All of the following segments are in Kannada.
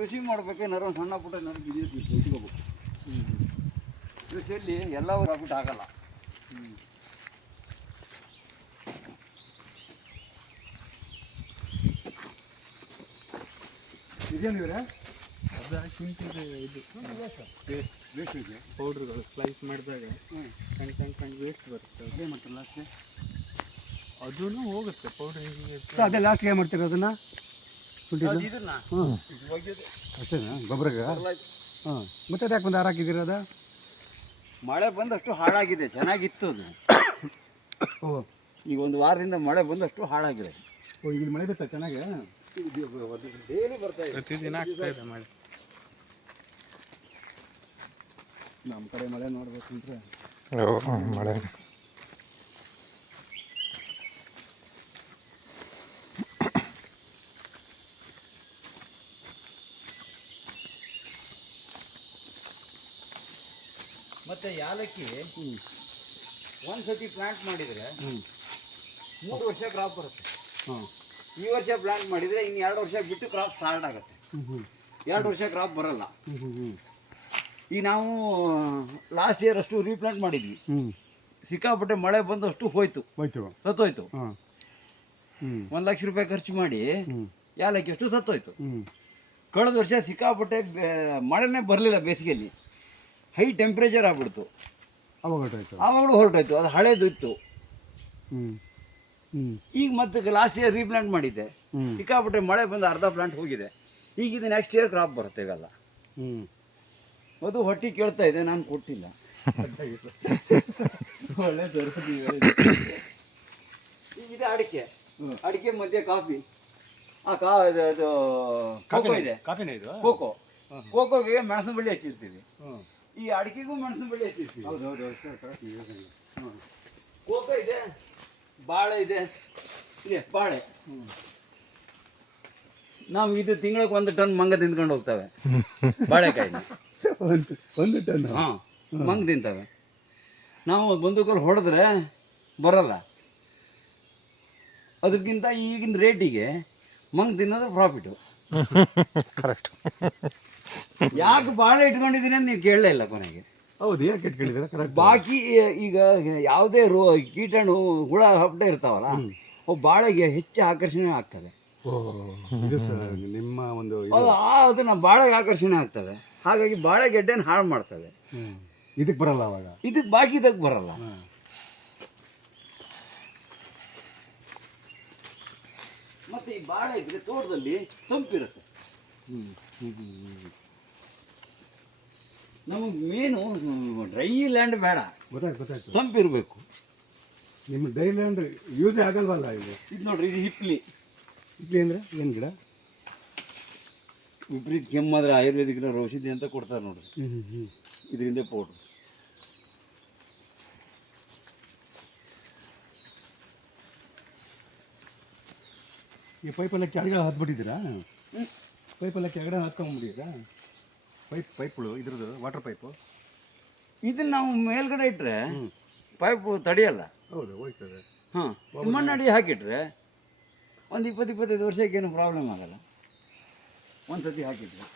ಕೃಷಿ ಮಾಡ್ಬೇಕೇನಾರು ಒಂದು ಸಣ್ಣ ಪುಟ್ಟ ಏನಾರು ಬಿಸ್ನೆಸ್ ಇಟ್ಕೋಬೇಕು. ಕೃಷಿಯಲ್ಲಿ ಎಲ್ಲ ಪ್ರಾಫಿಟ್ ಆಗಲ್ಲ. ಇದೇನು ಇವರೇ ಅದು ಶುಂಠಿ ಇದು ವೇಸ್ಟ್ ಇದೆ ಪೌಡ್ರ್ಗಳು ಸ್ಲೈಸ್ ಮಾಡಿದಾಗ ಸಣ್ಣ ಸಣ್ಣ ಸಣ್ಣ ವೇಸ್ಟ್ ಬರುತ್ತೆ. ಅದೇ ಮಾಡ್ತಾರೆ ಲಾಸ್ಟ್ಗೆ, ಅದೂ ಹೋಗುತ್ತೆ ಪೌಡ್ರಿಗೆ. ಅದೇ ಲಾಸ್ಟ್ಗೆ ಏನು ಮಾಡ್ತೀರ ಅದನ್ನು ಶುಂಠಿ? ಇದನ್ನ ಹಾಂ ಒಗೆದು ಅಷ್ಟೇನಾ ಗೊಬ್ಬರಕ್ಕೆ? ಹಾಂ ಮತ್ತೆ ಅದು ಯಾಕೆ ಒಂದು ಹಾರ ಹಾಕಿದ್ದೀರ ಅದು? ಮಳೆ ಬಂದಷ್ಟು ಹಾಳಾಗಿದೆ. ಚೆನ್ನಾಗಿತ್ತು ಅದು. ಓ ಈಗ ಒಂದು ವಾರದಿಂದ ಮಳೆ ಬಂದಷ್ಟು ಹಾಳಾಗಿದೆ. ಓ ಈಗ ಮಳೆ ಬರ್ತಾ ಚೆನ್ನಾಗಿ ಡೈಲಿ ಬರ್ತಾ ಇದೆ. ಪ್ರತಿದಿನ ಆಗ್ತಾ ಇದೆ ಮಳೆ. ನಮ್ಮ ಕಡೆ ಮಳೆ ನೋಡ್ಬೇಕು ಅಂದರೆ ಮಳೆ ಮತ್ತೆ ಯಾಲಕ್ಕಿ ಒಂದ್ಸತಿ ಪ್ಲಾಂಟ್ ಮಾಡಿದರೆ 3 ವರ್ಷ ಕ್ರಾಪ್ ಬರುತ್ತೆ. ಹಾಂ ಈ ವರ್ಷ ಪ್ಲಾಂಟ್ ಮಾಡಿದರೆ ಇನ್ನು 2 ವರ್ಷ ಬಿಟ್ಟು ಕ್ರಾಪ್ ಸ್ಟಾರ್ಟ್ ಆಗುತ್ತೆ. 2 ವರ್ಷ ಕ್ರಾಪ್ ಬರಲ್ಲ. ಈಗ ನಾವು ಲಾಸ್ಟ್ ಇಯರ್ ಅಷ್ಟು ರೀಪ್ಲಾಂಟ್ ಮಾಡಿದ್ವಿ. ಸಿಕ್ಕಾಪಟ್ಟೆ ಮಳೆ ಬಂದಷ್ಟು ಹೋಯ್ತು, ಸತ್ತೋಯ್ತು. 1 ಲಕ್ಷ ರೂಪಾಯಿ ಖರ್ಚು ಮಾಡಿ ಯಾಲಕ್ಕಿ ಅಷ್ಟು ಸತ್ತೋಯ್ತು. ಕಳೆದ ವರ್ಷ ಸಿಕ್ಕಾಪಟ್ಟೆ ಮಳೆನೇ ಬರಲಿಲ್ಲ. ಬೇಸಿಗೆಯಲ್ಲಿ ಹೈ ಟೆಂಪ್ರೇಚರ್ ಆಗ್ಬಿಡ್ತು. ಆವಾಗಲೂ ಹೊರಟೋಯ್ತು. ಅದು ಹಳೇದು ಇತ್ತು. ಈಗ ಮತ್ತೆ ಲಾಸ್ಟ್ ಇಯರ್ ರೀಪ್ಲಾಂಟ್ ಮಾಡಿದ್ದೆ. ಸಿಕ್ಕಾಪಟ್ಟೆ ಮಳೆ ಬಂದು ಅರ್ಧ ಪ್ಲಾಂಟ್ ಹೋಗಿದೆ. ಈಗ ಇದು ನೆಕ್ಸ್ಟ್ ಇಯರ್ ಕ್ರಾಪ್ ಬರುತ್ತೆ. ಇವೆಲ್ಲ ಅದು ಹೊಟ್ಟಿ ಕೇಳ್ತಾ ಇದೆ, ನಾನು ಕೊಟ್ಟಿಲ್ಲ. ಒಳ್ಳೆ ಇದೆ ಅಡಿಕೆ. ಅಡಿಕೆ ಮಧ್ಯೆ ಕಾಫಿ. ಅದು ಕೋಕೋ ಇದೆ. ಕಾಫಿನೇ ಇದು? ಕೋಕೋಗೆ ಮೆಣಸಿನ ಬಳ್ಳಿ ಹಚ್ಚಿರ್ತೀವಿ. ಈ ಅಡಿಕೆಗೂ ಮೆಣಸಿನ ಬಳ್ಳಿ ಹಚ್ಚಿರ್ತೀವಿ. ಕೋಕೋ ಇದೆ, ಬಾಳೆ ಇದೆ. ಬಾಳೆ ನಾವು ಇದು ತಿಂಗಳಿಗೆ 1 ಟನ್ ಮಂಗ ತಿಂದ್ಕೊಂಡು ಹೋಗ್ತವೆ. ಬಾಳೆಕಾಯಿ 1 ಟನ್? ಹಾಂ, ಮಂಗ ತಿಂತವೆ. ನಾವು ಬಂದೂಕಲ್ಲಿ ಹೊಡೆದ್ರೆ ಬರಲ್ಲ. ಅದಕ್ಕಿಂತ ಈಗಿನ ರೇಟಿಗೆ ಮಂಗ ತಿನ್ನೋದು ಪ್ರಾಫಿಟು. ಕರೆಕ್ಟ್. ಯಾಕೆ ಬಾಳೆ ಇಟ್ಕೊಂಡಿದ್ದೀನಿ ಅಂತ ನೀವು ಕೇಳಲೇ ಇಲ್ಲ ಕೊನೆಗೆ. ಹೌದು, ಯಾಕೆ ಇಟ್ಕೊಂಡಿದ್ದೀರಾ? ಕರೆಕ್ಟ್. ಬಾಕಿ ಈಗ ಯಾವುದೇ ಕೀಟಾಣು ಹುಳ ಹಪ್ಪಟೆ ಇರ್ತಾವಲ್ಲ, ಅವು ಬಾಳೆಗೆ ಹೆಚ್ಚು ಆಕರ್ಷಣೆ ಆಗ್ತವೆ. ಇದು ನಿಮ್ಮ ಒಂದು ಅದನ್ನ ಬಾಳೆಗೆ ಆಕರ್ಷಣೆ ಆಗ್ತವೆ. ಹಾಗಾಗಿ ಬಾಳೆ ಗೆಡ್ಡೆನ ಹಾಳು ಮಾಡ್ತವೆ. ಇದಕ್ಕೆ ಬರಲ್ಲ ಅವಾಗ. ಇದಕ್ಕೆ ಬಾಕಿ ಇದಕ್ಕೆ ಬರಲ್ಲ. ಮತ್ತೆ ಈ ಬಾಳೆ ಇದ್ರೆ ತೋಟದಲ್ಲಿ ತಂಪಿರುತ್ತೆ. ನಮಗೆ ಮೇನು ಡ್ರೈ ಲ್ಯಾಂಡ್ ಬೇಡ, ಗೊತ್ತಾಯ್ತು. ತಂಪಿರಬೇಕು. ನಿಮ್ಮ ಡ್ರೈ ಲ್ಯಾಂಡ್ ಯೂಸೇ ಆಗಲ್ವಲ್ಲ ಇದು? ಇದು ನೋಡ್ರಿ, ಇದು ಹಿಪ್ಲಿ. ಹಿಪ್ಲಿ ಅಂದರೆ ಏನು ಗಿಡ? ವಿಪರೀತ ಕೆಮ್ಮಾದ್ರೆ ಆಯುರ್ವೇದಿಕ್ ಔಷಧಿ ಅಂತ ಕೊಡ್ತಾರೆ ನೋಡ್ರಿ. ಇದರಿಂದ ಪೌಡ್ರು. ಈ ಪೈಪೆಲ್ಲ ಕೆಳಗಡೆ ಹತ್ಬಿಟ್ಟಿದ್ದೀರಾ? ಪೈಪೆಲ್ಲ ಕೆಳಗಡೆ ಹತ್ಕೊಂಡ್ಬಿಟ್ಟಿದ್ದೀರಾ? ಪೈಪ್ಗಳು ಇದ್ರದ್ದು ವಾಟರ್ ಪೈಪು ಇದನ್ನ ನಾವು ಮೇಲ್ಗಡೆ ಇಟ್ಟರೆ ಪೈಪು ತಡೆಯಲ್ಲ. ಹೌದು, ಹೋಯ್ತದೆ. ಹಾಂ, ಮಣ್ಣಡಿ ಹಾಕಿಟ್ರೆ ಒಂದು 20-25 ವರ್ಷಕ್ಕೆ ಏನು ಪ್ರಾಬ್ಲಮ್ ಆಗಲ್ಲ. ಒಂದು ಸತಿ ಹಾಕಿಟ್ರೆ.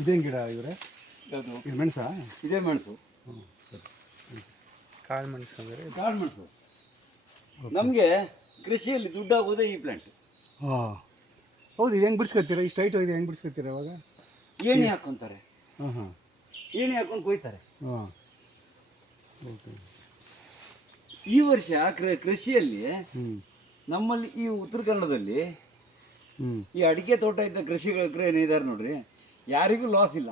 ಇದೇನು ಗಿಡ ಇವರೇ? ಅದು ಇದು ಮೆಣಸಾ? ಇದೇ ಮೆಣಸು. ಕಾಳು ಮೆಣಸು ಅಂದರೆ ಕಾಳು ಮೆಣಸು. ನಮಗೆ ಕೃಷಿಯಲ್ಲಿ ದುಡ್ಡಾಗೋದೇ ಈ ಪ್ಲಾಂಟ್. ಹಾಂ, ಹೌದು. ಇದು ಹೆಂಗೆ ಬಿಡಿಸ್ಕೊತೀರಾ? ಇಷ್ಟು ಹೈಟು ಇದೆ, ಹೆಂಗೆ ಬಿಡಿಸ್ಕೊತೀರಾ ಅವಾಗ? ಏಣಿ ಹಾಕ್ಕೊಂತಾರೆ. ಹಾಂ, ಏಣಿ ಹಾಕೊಂಡು ಕೊಯ್ತಾರೆ. ಹಾಂ, ಓಕೆ. ಈ ವರ್ಷ ಕೃಷಿಯಲ್ಲಿ ನಮ್ಮಲ್ಲಿ ಈ ಉತ್ತರ ಕನ್ನಡದಲ್ಲಿ ಈ ಅಡಿಕೆ ತೋಟ ಇದ್ದ ಕೃಷಿಕರು ಏನಿದ್ದಾರೆ ನೋಡ್ರಿ, ಯಾರಿಗೂ ಲಾಸ್ ಇಲ್ಲ.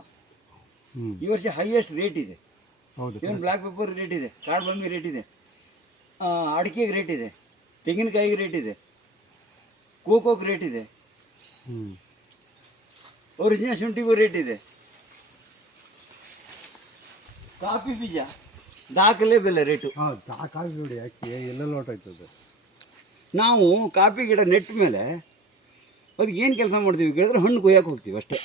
ಈ ವರ್ಷ ಹೈಯೆಸ್ಟ್ ರೇಟ್ ಇದೆ. ಏನು ಬ್ಲ್ಯಾಕ್ ಪೆಪ್ಪರ್ ರೇಟ್ ಇದೆ, ಕಾಡ್ಬಂಬಿ ರೇಟ್ ಇದೆ, ಅಡಿಕೆಗೆ ರೇಟ್ ಇದೆ, ತೆಂಗಿನಕಾಯಿಗೆ ರೇಟ್ ಇದೆ, ಕೋಕೋಗೆ ರೇಟ್ ಇದೆ, ಒರಿಜಿನಲ್ ಶುಂಠಿಗೂ ರೇಟ್ ಇದೆ. ಕಾಫಿ ಬೀಜ ದಾಖಲೆ ಬೆಲೆ ರೇಟು. ಕಾಫಿ ನೋಡಿ ಯಾಕೆ ಎಲ್ಲೆಲ್ಲ ಹೊರಟೋಯ್ತದೆ. ನಾವು ಕಾಫಿ ಗಿಡ ನೆಟ್ಟ ಮೇಲೆ ಅದಕ್ಕೆ ಏನು ಕೆಲಸ ಮಾಡ್ತೀವಿ ಕೇಳಿದ್ರೆ ಹಣ್ಣು ಕೊಯ್ಯಕ್ಕೆ ಹೋಗ್ತೀವಿ ಅಷ್ಟೇ.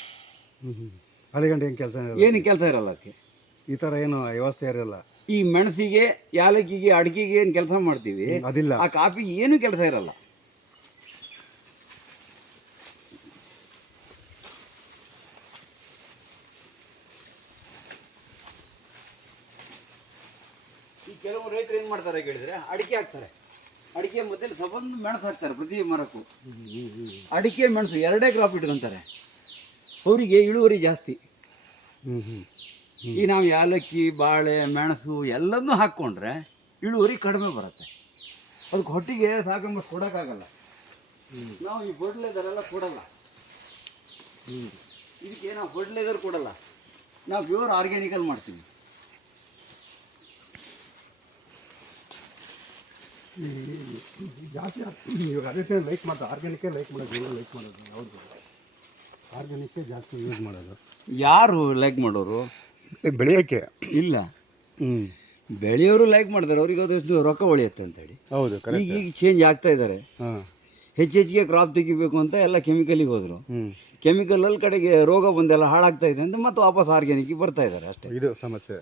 ಅದೇ ಗಂಟೆ ಏನು ಕೆಲಸ ಏನು ಕೆಲಸ ಇರಲ್ಲ ಅದಕ್ಕೆ. ಈ ಥರ ಏನು ವ್ಯವಸ್ಥೆ ಇರಲ್ಲ. ಈ ಮೆಣಸಿಗೆ, ಯಾಲಕ್ಕಿಗೆ, ಅಡಿಕೆಗೆ ಏನು ಕೆಲಸ ಮಾಡ್ತೀವಿ ಅದಿಲ್ಲ. ಆ ಕಾಫಿ ಏನು ಕೆಲಸ ಇರಲ್ಲ. ಈ ಕೆಲವು ರೈತರು ಏನು ಮಾಡ್ತಾರೆ ಕೇಳಿದ್ರೆ ಅಡಿಕೆ ಹಾಕ್ತಾರೆ. ಅಡಿಕೆ ಮತ್ತೆ ಸಂಬಂಧ ಮೆಣಸು ಹಾಕ್ತಾರೆ ಪ್ರತಿ ಮರಕ್ಕೂ. ಅಡಿಕೆ ಮೆಣಸು ಎರಡೇ ಕ್ರಾಪ್ ಇಟ್ಕೊಂತಾರೆ. ಅವರಿಗೆ ಇಳುವರಿ ಜಾಸ್ತಿ. ಈ ನಾವು ಯಾಲಕ್ಕಿ, ಬಾಳೆ, ಮೆಣಸು ಎಲ್ಲನೂ ಹಾಕ್ಕೊಂಡ್ರೆ ಇಳುವರಿ ಕಡಿಮೆ ಬರುತ್ತೆ. ಅದಕ್ಕೆ ಹೊಟ್ಟಿಗೆ ಸಾಕಂಬಷ್ಟು ಕೊಡೋಕ್ಕಾಗಲ್ಲ. ನಾವು ಈ ಫರ್ಟಿಲೈಸರೆಲ್ಲ ಕೊಡಲ್ಲ. ಇದಕ್ಕೆ ನಾವು ಫರ್ಟಿಲೈಸರ್ ಕೊಡಲ್ಲ, ನಾವು ಪ್ಯೂರ್ ಆರ್ಗ್ಯಾನಿಕಲ್ ಮಾಡ್ತೀವಿ. ಜಾಸ್ತಿ ಇವಾಗ ಅದೇ ಲೈಕ್ ಮಾಡ್ತಾರೆ, ಆರ್ಗ್ಯಾನಿಕೇ ಲೈಕ್ ಮಾಡೋದು, ನೀವು ಲೈಕ್ ಮಾಡೋದು ಹೌದು. ಆರ್ಗ್ಯಾನಿಕೇ ಜಾಸ್ತಿ ಯೂಸ್ ಮಾಡೋದು. ಯಾರು ಲೈಕ್ ಮಾಡೋರು? ಬೆಳೆಯೋಕ್ಕೆ ಇಲ್ಲ. ಬೆಳೆಯೋರು ಲೈಕ್ ಮಾಡ್ತಾರೆ, ಅವ್ರಿಗೆ ಅದಷ್ಟು ರೊಕ್ಕ ಉಳಿಯುತ್ತೆ ಅಂತೇಳಿ. ಹೌದು, ಈಗ ಚೇಂಜ್ ಆಗ್ತಾ ಇದ್ದಾರೆ. ಹೆಚ್ಚೆಚ್ಚಿಗೆ ಕ್ರಾಪ್ ತೆಗಿಬೇಕು ಅಂತ ಎಲ್ಲ ಕೆಮಿಕಲಿಗೆ ಹೋದರು. ಕೆಮಿಕಲಲ್ಲಿ ಕಡೆಗೆ ರೋಗ ಬಂದೆಲ್ಲ ಹಾಳಾಗ್ತಾ ಇದೆ ಅಂತ ಮತ್ತೆ ವಾಪಸ್ ಆರ್ಗ್ಯಾನಿಕ್ಗೆ ಬರ್ತಾ ಇದ್ದಾರೆ ಅಷ್ಟೇ. ಇದು ಸಮಸ್ಯೆ.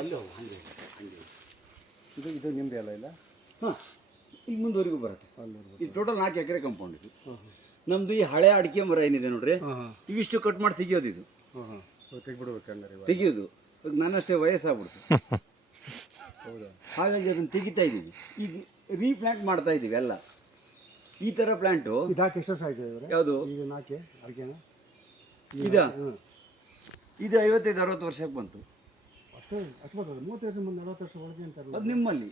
ಅಲ್ಲೋ ಹಾಗೆ ಇದು ಇದು ನಿಮ್ಮದೇ ಅಲ್ಲ ಇಲ್ಲ? ಹಾಂ, ಈಗ ಮುಂದುವರೆಗೂ ಬರುತ್ತೆ. ಇದು ಟೋಟಲ್ 4 ಎಕರೆ ಕಂಪೌಂಡ್ ಇದು. ನಮ್ಮದು ಈ ಹಳೆ ಅಡಿಕೆ ಮರ ಏನಿದೆ ನೋಡ್ರಿ, ಇವಿಷ್ಟು ಕಟ್ ಮಾಡಿ ತೆಗಿಯೋದು. ಇದು ತೆಗಿಬಿಡ್ಬೇಕಂದ್ರೆ ತೆಗಿಯೋದು ನನ್ನಷ್ಟೇ ವಯಸ್ಸಾಗ್ಬಿಡ್ತು. ಹೌದಾ? ಹಾಗಾಗಿ ಅದನ್ನು ತೆಗಿತಾ ಇದ್ದೀವಿ. ಈಗ ರೀಪ್ಲ್ಯಾಂಟ್ ಮಾಡ್ತಾ ಇದ್ದೀವಿ ಎಲ್ಲ ಈ ಥರ ಪ್ಲ್ಯಾಂಟು. ಇದಾಕೆ ಎಷ್ಟು ವರ್ಷ ಆಯ್ತು? ಯಾವುದು ಇದು 4 ಅಡಿಕೆನ ಇದು 55-60 ವರ್ಷಕ್ಕೆ ಬಂತು ಅಷ್ಟೇ. ಅಷ್ಟು ಬರ್ತದೆ 30 ವರ್ಷ ಮುಂದೆ 40 ವರ್ಷ ಒಳಗೆ ಅಂತಾರಲ್ಲ. ಅದು ನಿಮ್ಮಲ್ಲಿ.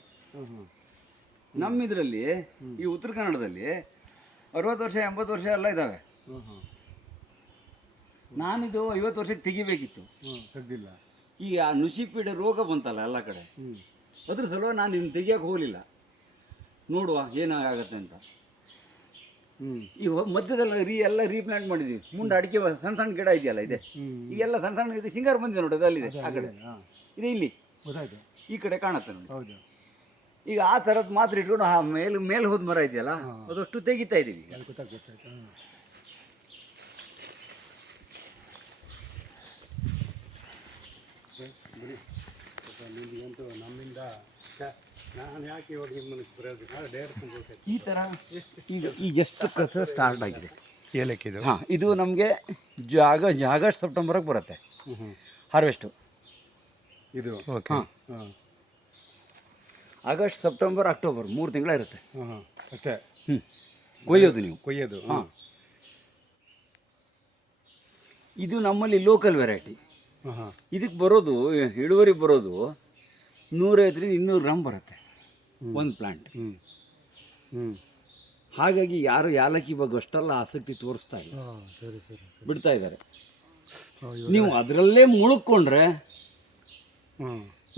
ನಮ್ಮ ಇದರಲ್ಲಿ ಈ ಉತ್ತರ ಕನ್ನಡದಲ್ಲಿ 60 ವರ್ಷ 80 ವರ್ಷ ಎಲ್ಲ ಇದ್ದಾವೆ. ನಾನಿದು 50 ವರ್ಷಕ್ಕೆ ತೆಗಿಬೇಕಿತ್ತು, ತೆಗ್ದಿಲ್ಲ. ಈಗ ಆ ನುಸಿಪೀಡ ರೋಗ ಬಂತಲ್ಲ ಎಲ್ಲ ಕಡೆ, ಅದ್ರ ಸಲುವಾಗಿ ನಾನು ಇದನ್ನು ತೆಗಿಯೋಕೆ ಹೋಗಲಿಲ್ಲ. ನೋಡುವ ಏನಾಗತ್ತೆ ಅಂತ. ಈ ಮಧ್ಯದಲ್ಲಿ ಎಲ್ಲ ರೀಪ್ಲಾಂಟ್ ಮಾಡಿದ್ವಿ. ಮುಂದೆ ಅಡಿಕೆ ಸಣ್ಣ ಸಣ್ಣ ಗಿಡ ಇದೆಯಲ್ಲ ಇದೆ, ಈಗೆಲ್ಲ ಸಣ್ಣ ಸಣ್ಣ ಇದು ಸಿಂಗಾರ ಬಂದಿದೆ ನೋಡಿ, ಅಲ್ಲಿದೆ ಆ ಕಡೆ ಇದೆ, ಇಲ್ಲಿ ಈ ಕಡೆ ಕಾಣುತ್ತೆ ನೋಡಿ. ಹೌದು. ಈಗ ಆ ಥರದ್ದು ಮಾತ್ರ ಇಟ್ಕೊಂಡು ಆ ಮೇಲೆ ಹೋದ ಮರ ಇದೆಯಲ್ಲ ಅದಷ್ಟು ತೆಗಿತಾ ಇದ್ದೀವಿ. ನಿಮಗಂತೂ ನಮ್ಮಿಂದ ನಾನು ಯಾಕೆ ಇವಾಗ ನಿಮ್ಮನ್ನು ಬರೋದು ಡೈರೆಕ್ಟ್ ಈ ಥರ ಈಗ ಈ ಜಸ್ಟ್ ಕಸ ಸ್ಟಾರ್ಟ್ ಆಗಿದೆ. ಏಲಕ್ಕಿದು. ಹಾಂ, ಇದು ನಮಗೆ ಆಗಸ್ಟ್ ಸೆಪ್ಟೆಂಬರ್ಗೆ ಬರುತ್ತೆ ಹಾರ್ವೆಸ್ಟು. ಇದು ಓಕೆ. ಹಾಂ, ಆಗಸ್ಟ್ ಸೆಪ್ಟೆಂಬರ್ ಅಕ್ಟೋಬರ್ 3 ತಿಂಗಳ ಇರುತ್ತೆ ಅಷ್ಟೇ. ಕೊಯ್ಯೋದು ನೀವು. ಕೊಯ್ಯೋದು. ಹಾಂ, ಇದು ನಮ್ಮಲ್ಲಿ ಲೋಕಲ್ ವೆರೈಟಿ. ಇದಕ್ಕೆ ಬರೋದು ಇಳುವರಿ ಬರೋದು 150-200 ಗ್ರಾಮ್ ಬರುತ್ತೆ ಒಂದು ಪ್ಲಾಂಟ್. ಹಾಗಾಗಿ ಯಾರು ಯಾಲಕ್ಕಿ ಬಗ್ಗೆ ಅಷ್ಟೆಲ್ಲ ಆಸಕ್ತಿ ತೋರಿಸ್ತಾ ಇಲ್ಲ, ಬಿಡ್ತಾ ಇದ್ದಾರೆ. ನೀವು ಅದರಲ್ಲೇ ಮುಳುಕೊಂಡ್ರೆ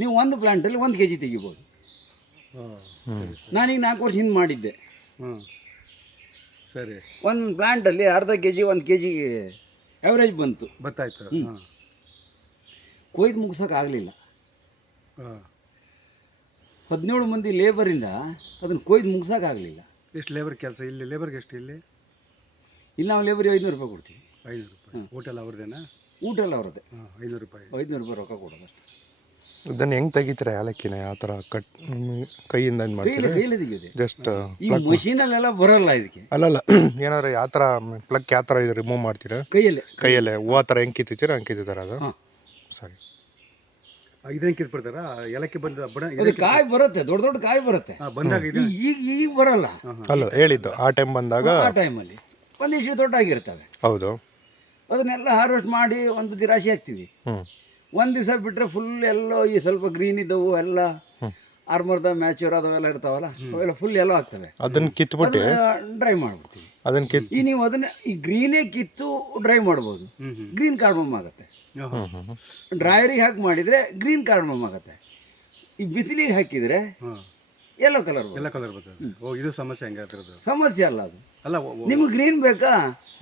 ನೀವು ಒಂದು ಪ್ಲಾಂಟಲ್ಲಿ 1 kg ತೆಗಿಬೋದು. ನಾನೀಗ 4 ವರ್ಷ ಹಿಂದೆ ಮಾಡಿದ್ದೆ. ಸರಿ. ಒಂದು ಪ್ಲಾಂಟಲ್ಲಿ ಅರ್ಧ kg 1 kg ಆ್ಯಾವ್ರೇಜ್ ಬಂತು. ಗೊತ್ತಾಯ್ತು. ಕೊಯ್ದು ಮುಗ್ಸೋಕ್ಕಾಗಲಿಲ್ಲ. 17 ಮಂದಿ ಲೇಬರಿಂದ ಅದನ್ನು ಕೊಯ್ದು ಮುಗ್ಸೋಕ್ಕಾಗಲಿಲ್ಲ. ಎಷ್ಟು ಲೇಬರ್ ಕೆಲಸ? ಇಲ್ಲಿ ಲೇಬರ್ಗೆ ಎಷ್ಟು? ಇಲ್ಲಿ ನಾವು ಲೇಬರಿಗೆ 500 ರೂಪಾಯಿ ಕೊಡ್ತೀವಿ. 500 ರೂಪಾಯಿ. ಊಟ ಎಲ್ಲ ಅವ್ರದ್ದೇನಾ? ಊಟ ಎಲ್ಲ ಅವ್ರದ್ದೇ. 500 ರೂಪಾಯಿ. 500 ರೂಪಾಯಿ ರೊಕ್ಕ ಕೊಡೋದು ಅಷ್ಟೇ. ಇದನ್ನು ಹೆಂಗೆ ತೆಗಿತೀರಾ ಯಾಲಕ್ಕಿನ? ಯಾವ ಥರ ಕೈಯಿಂದ ಮಾಡ್ತೀರಾ? ಕೈಯಲ್ಲಿ ತೆಗಿಯೋದೆ. ಜಸ್ಟ್ ಈ ಮಷೀನಲ್ಲೆಲ್ಲ ಬರೋಲ್ಲ ಇದಕ್ಕೆ. ಅಲ್ಲಲ್ಲ, ಏನಾದ್ರು ಯಾವ ಥರ ಪ್ಲಗ್ ಯಾವ ಥರ ಇದು ರಿಮೂವ್ ಮಾಡ್ತೀರಾ? ಕೈಯಲ್ಲೇ ಹೂವು ಥರ ಹೆಂಗೆ ಕಿತ್ತೀರಾ ಹಂಗೆ ಕಿತ್ತೀರ ಅದು? ಸರಿ. ಇದನ್ನ ಕಿತ್ಬಿಡ್ತಾರ? ಏಲಕ್ಕಿ ಬಂದ ಕಾಯಿ ಬರುತ್ತೆ, ದೊಡ್ಡ ದೊಡ್ಡ ಕಾಯಿ ಬರುತ್ತೆ. ಬಂದಾಗ ಈಗ ಬರಲ್ಲ. ಅಲ್ಲ ಹೇಳಿದ್ದು ಆ ಟೈಮ್ ಬಂದಾಗ. ಆ ಟೈಮಲ್ಲಿ ಒಂದಿಷ್ಟು ದೊಡ್ಡಾಗಿರ್ತವೆ. ಹೌದು. ಅದನ್ನೆಲ್ಲ ಹಾರ್ವೆಸ್ಟ್ ಮಾಡಿ ಒಂದು ರಾಶಿ ಹಾಕ್ತೀವಿ. ಒಂದು ದಿವಸ ಬಿಟ್ಟರೆ ಫುಲ್ ಎಲ್ಲೋ ಈ ಸ್ವಲ್ಪ ಗ್ರೀನ್ ಇದ್ದವು ಎಲ್ಲ ಆರ್ಮರ್ದ ಮ್ಯಾಚೂರ್ ಅದವೆಲ್ಲ ಇರ್ತಾವಲ್ಲ, ಅವೆಲ್ಲ ಫುಲ್ ಎಲ್ಲೋ ಆಗ್ತವೆ. ಅದನ್ನು ಕಿತ್ಬಿಟ್ಟು ಡ್ರೈ ಮಾಡ್ಬಿಡ್ತೀವಿ. ಅದನ್ನು ಈ ನೀವು ಅದನ್ನ ಈ ಗ್ರೀನೇ ಕಿತ್ತು ಡ್ರೈ ಮಾಡ್ಬೋದು. ಗ್ರೀನ್ ಕಾರ್ಬಮ್ ಆಗುತ್ತೆ. ಡ್ರೈಯರಿಗೆ ಹಾಕಿ ಮಾಡಿದರೆ ಗ್ರೀನ್ ಕಾರ್ಬಮ್ ಆಗುತ್ತೆ. ಈ ಬಿಸಿಲಿಗೆ ಹಾಕಿದರೆ ಯೆಲ್ಲೋ ಕಲರ್ ಬರ್ತದೆ. ಓ, ಇದು ಸಮಸ್ಯೆ ಹೆಂಗೆ? ಸಮಸ್ಯೆ ಅಲ್ಲ ಅದು. ಅಲ್ಲ, ನಿಮ್ಗೆ ಗ್ರೀನ್ ಬೇಕಾ?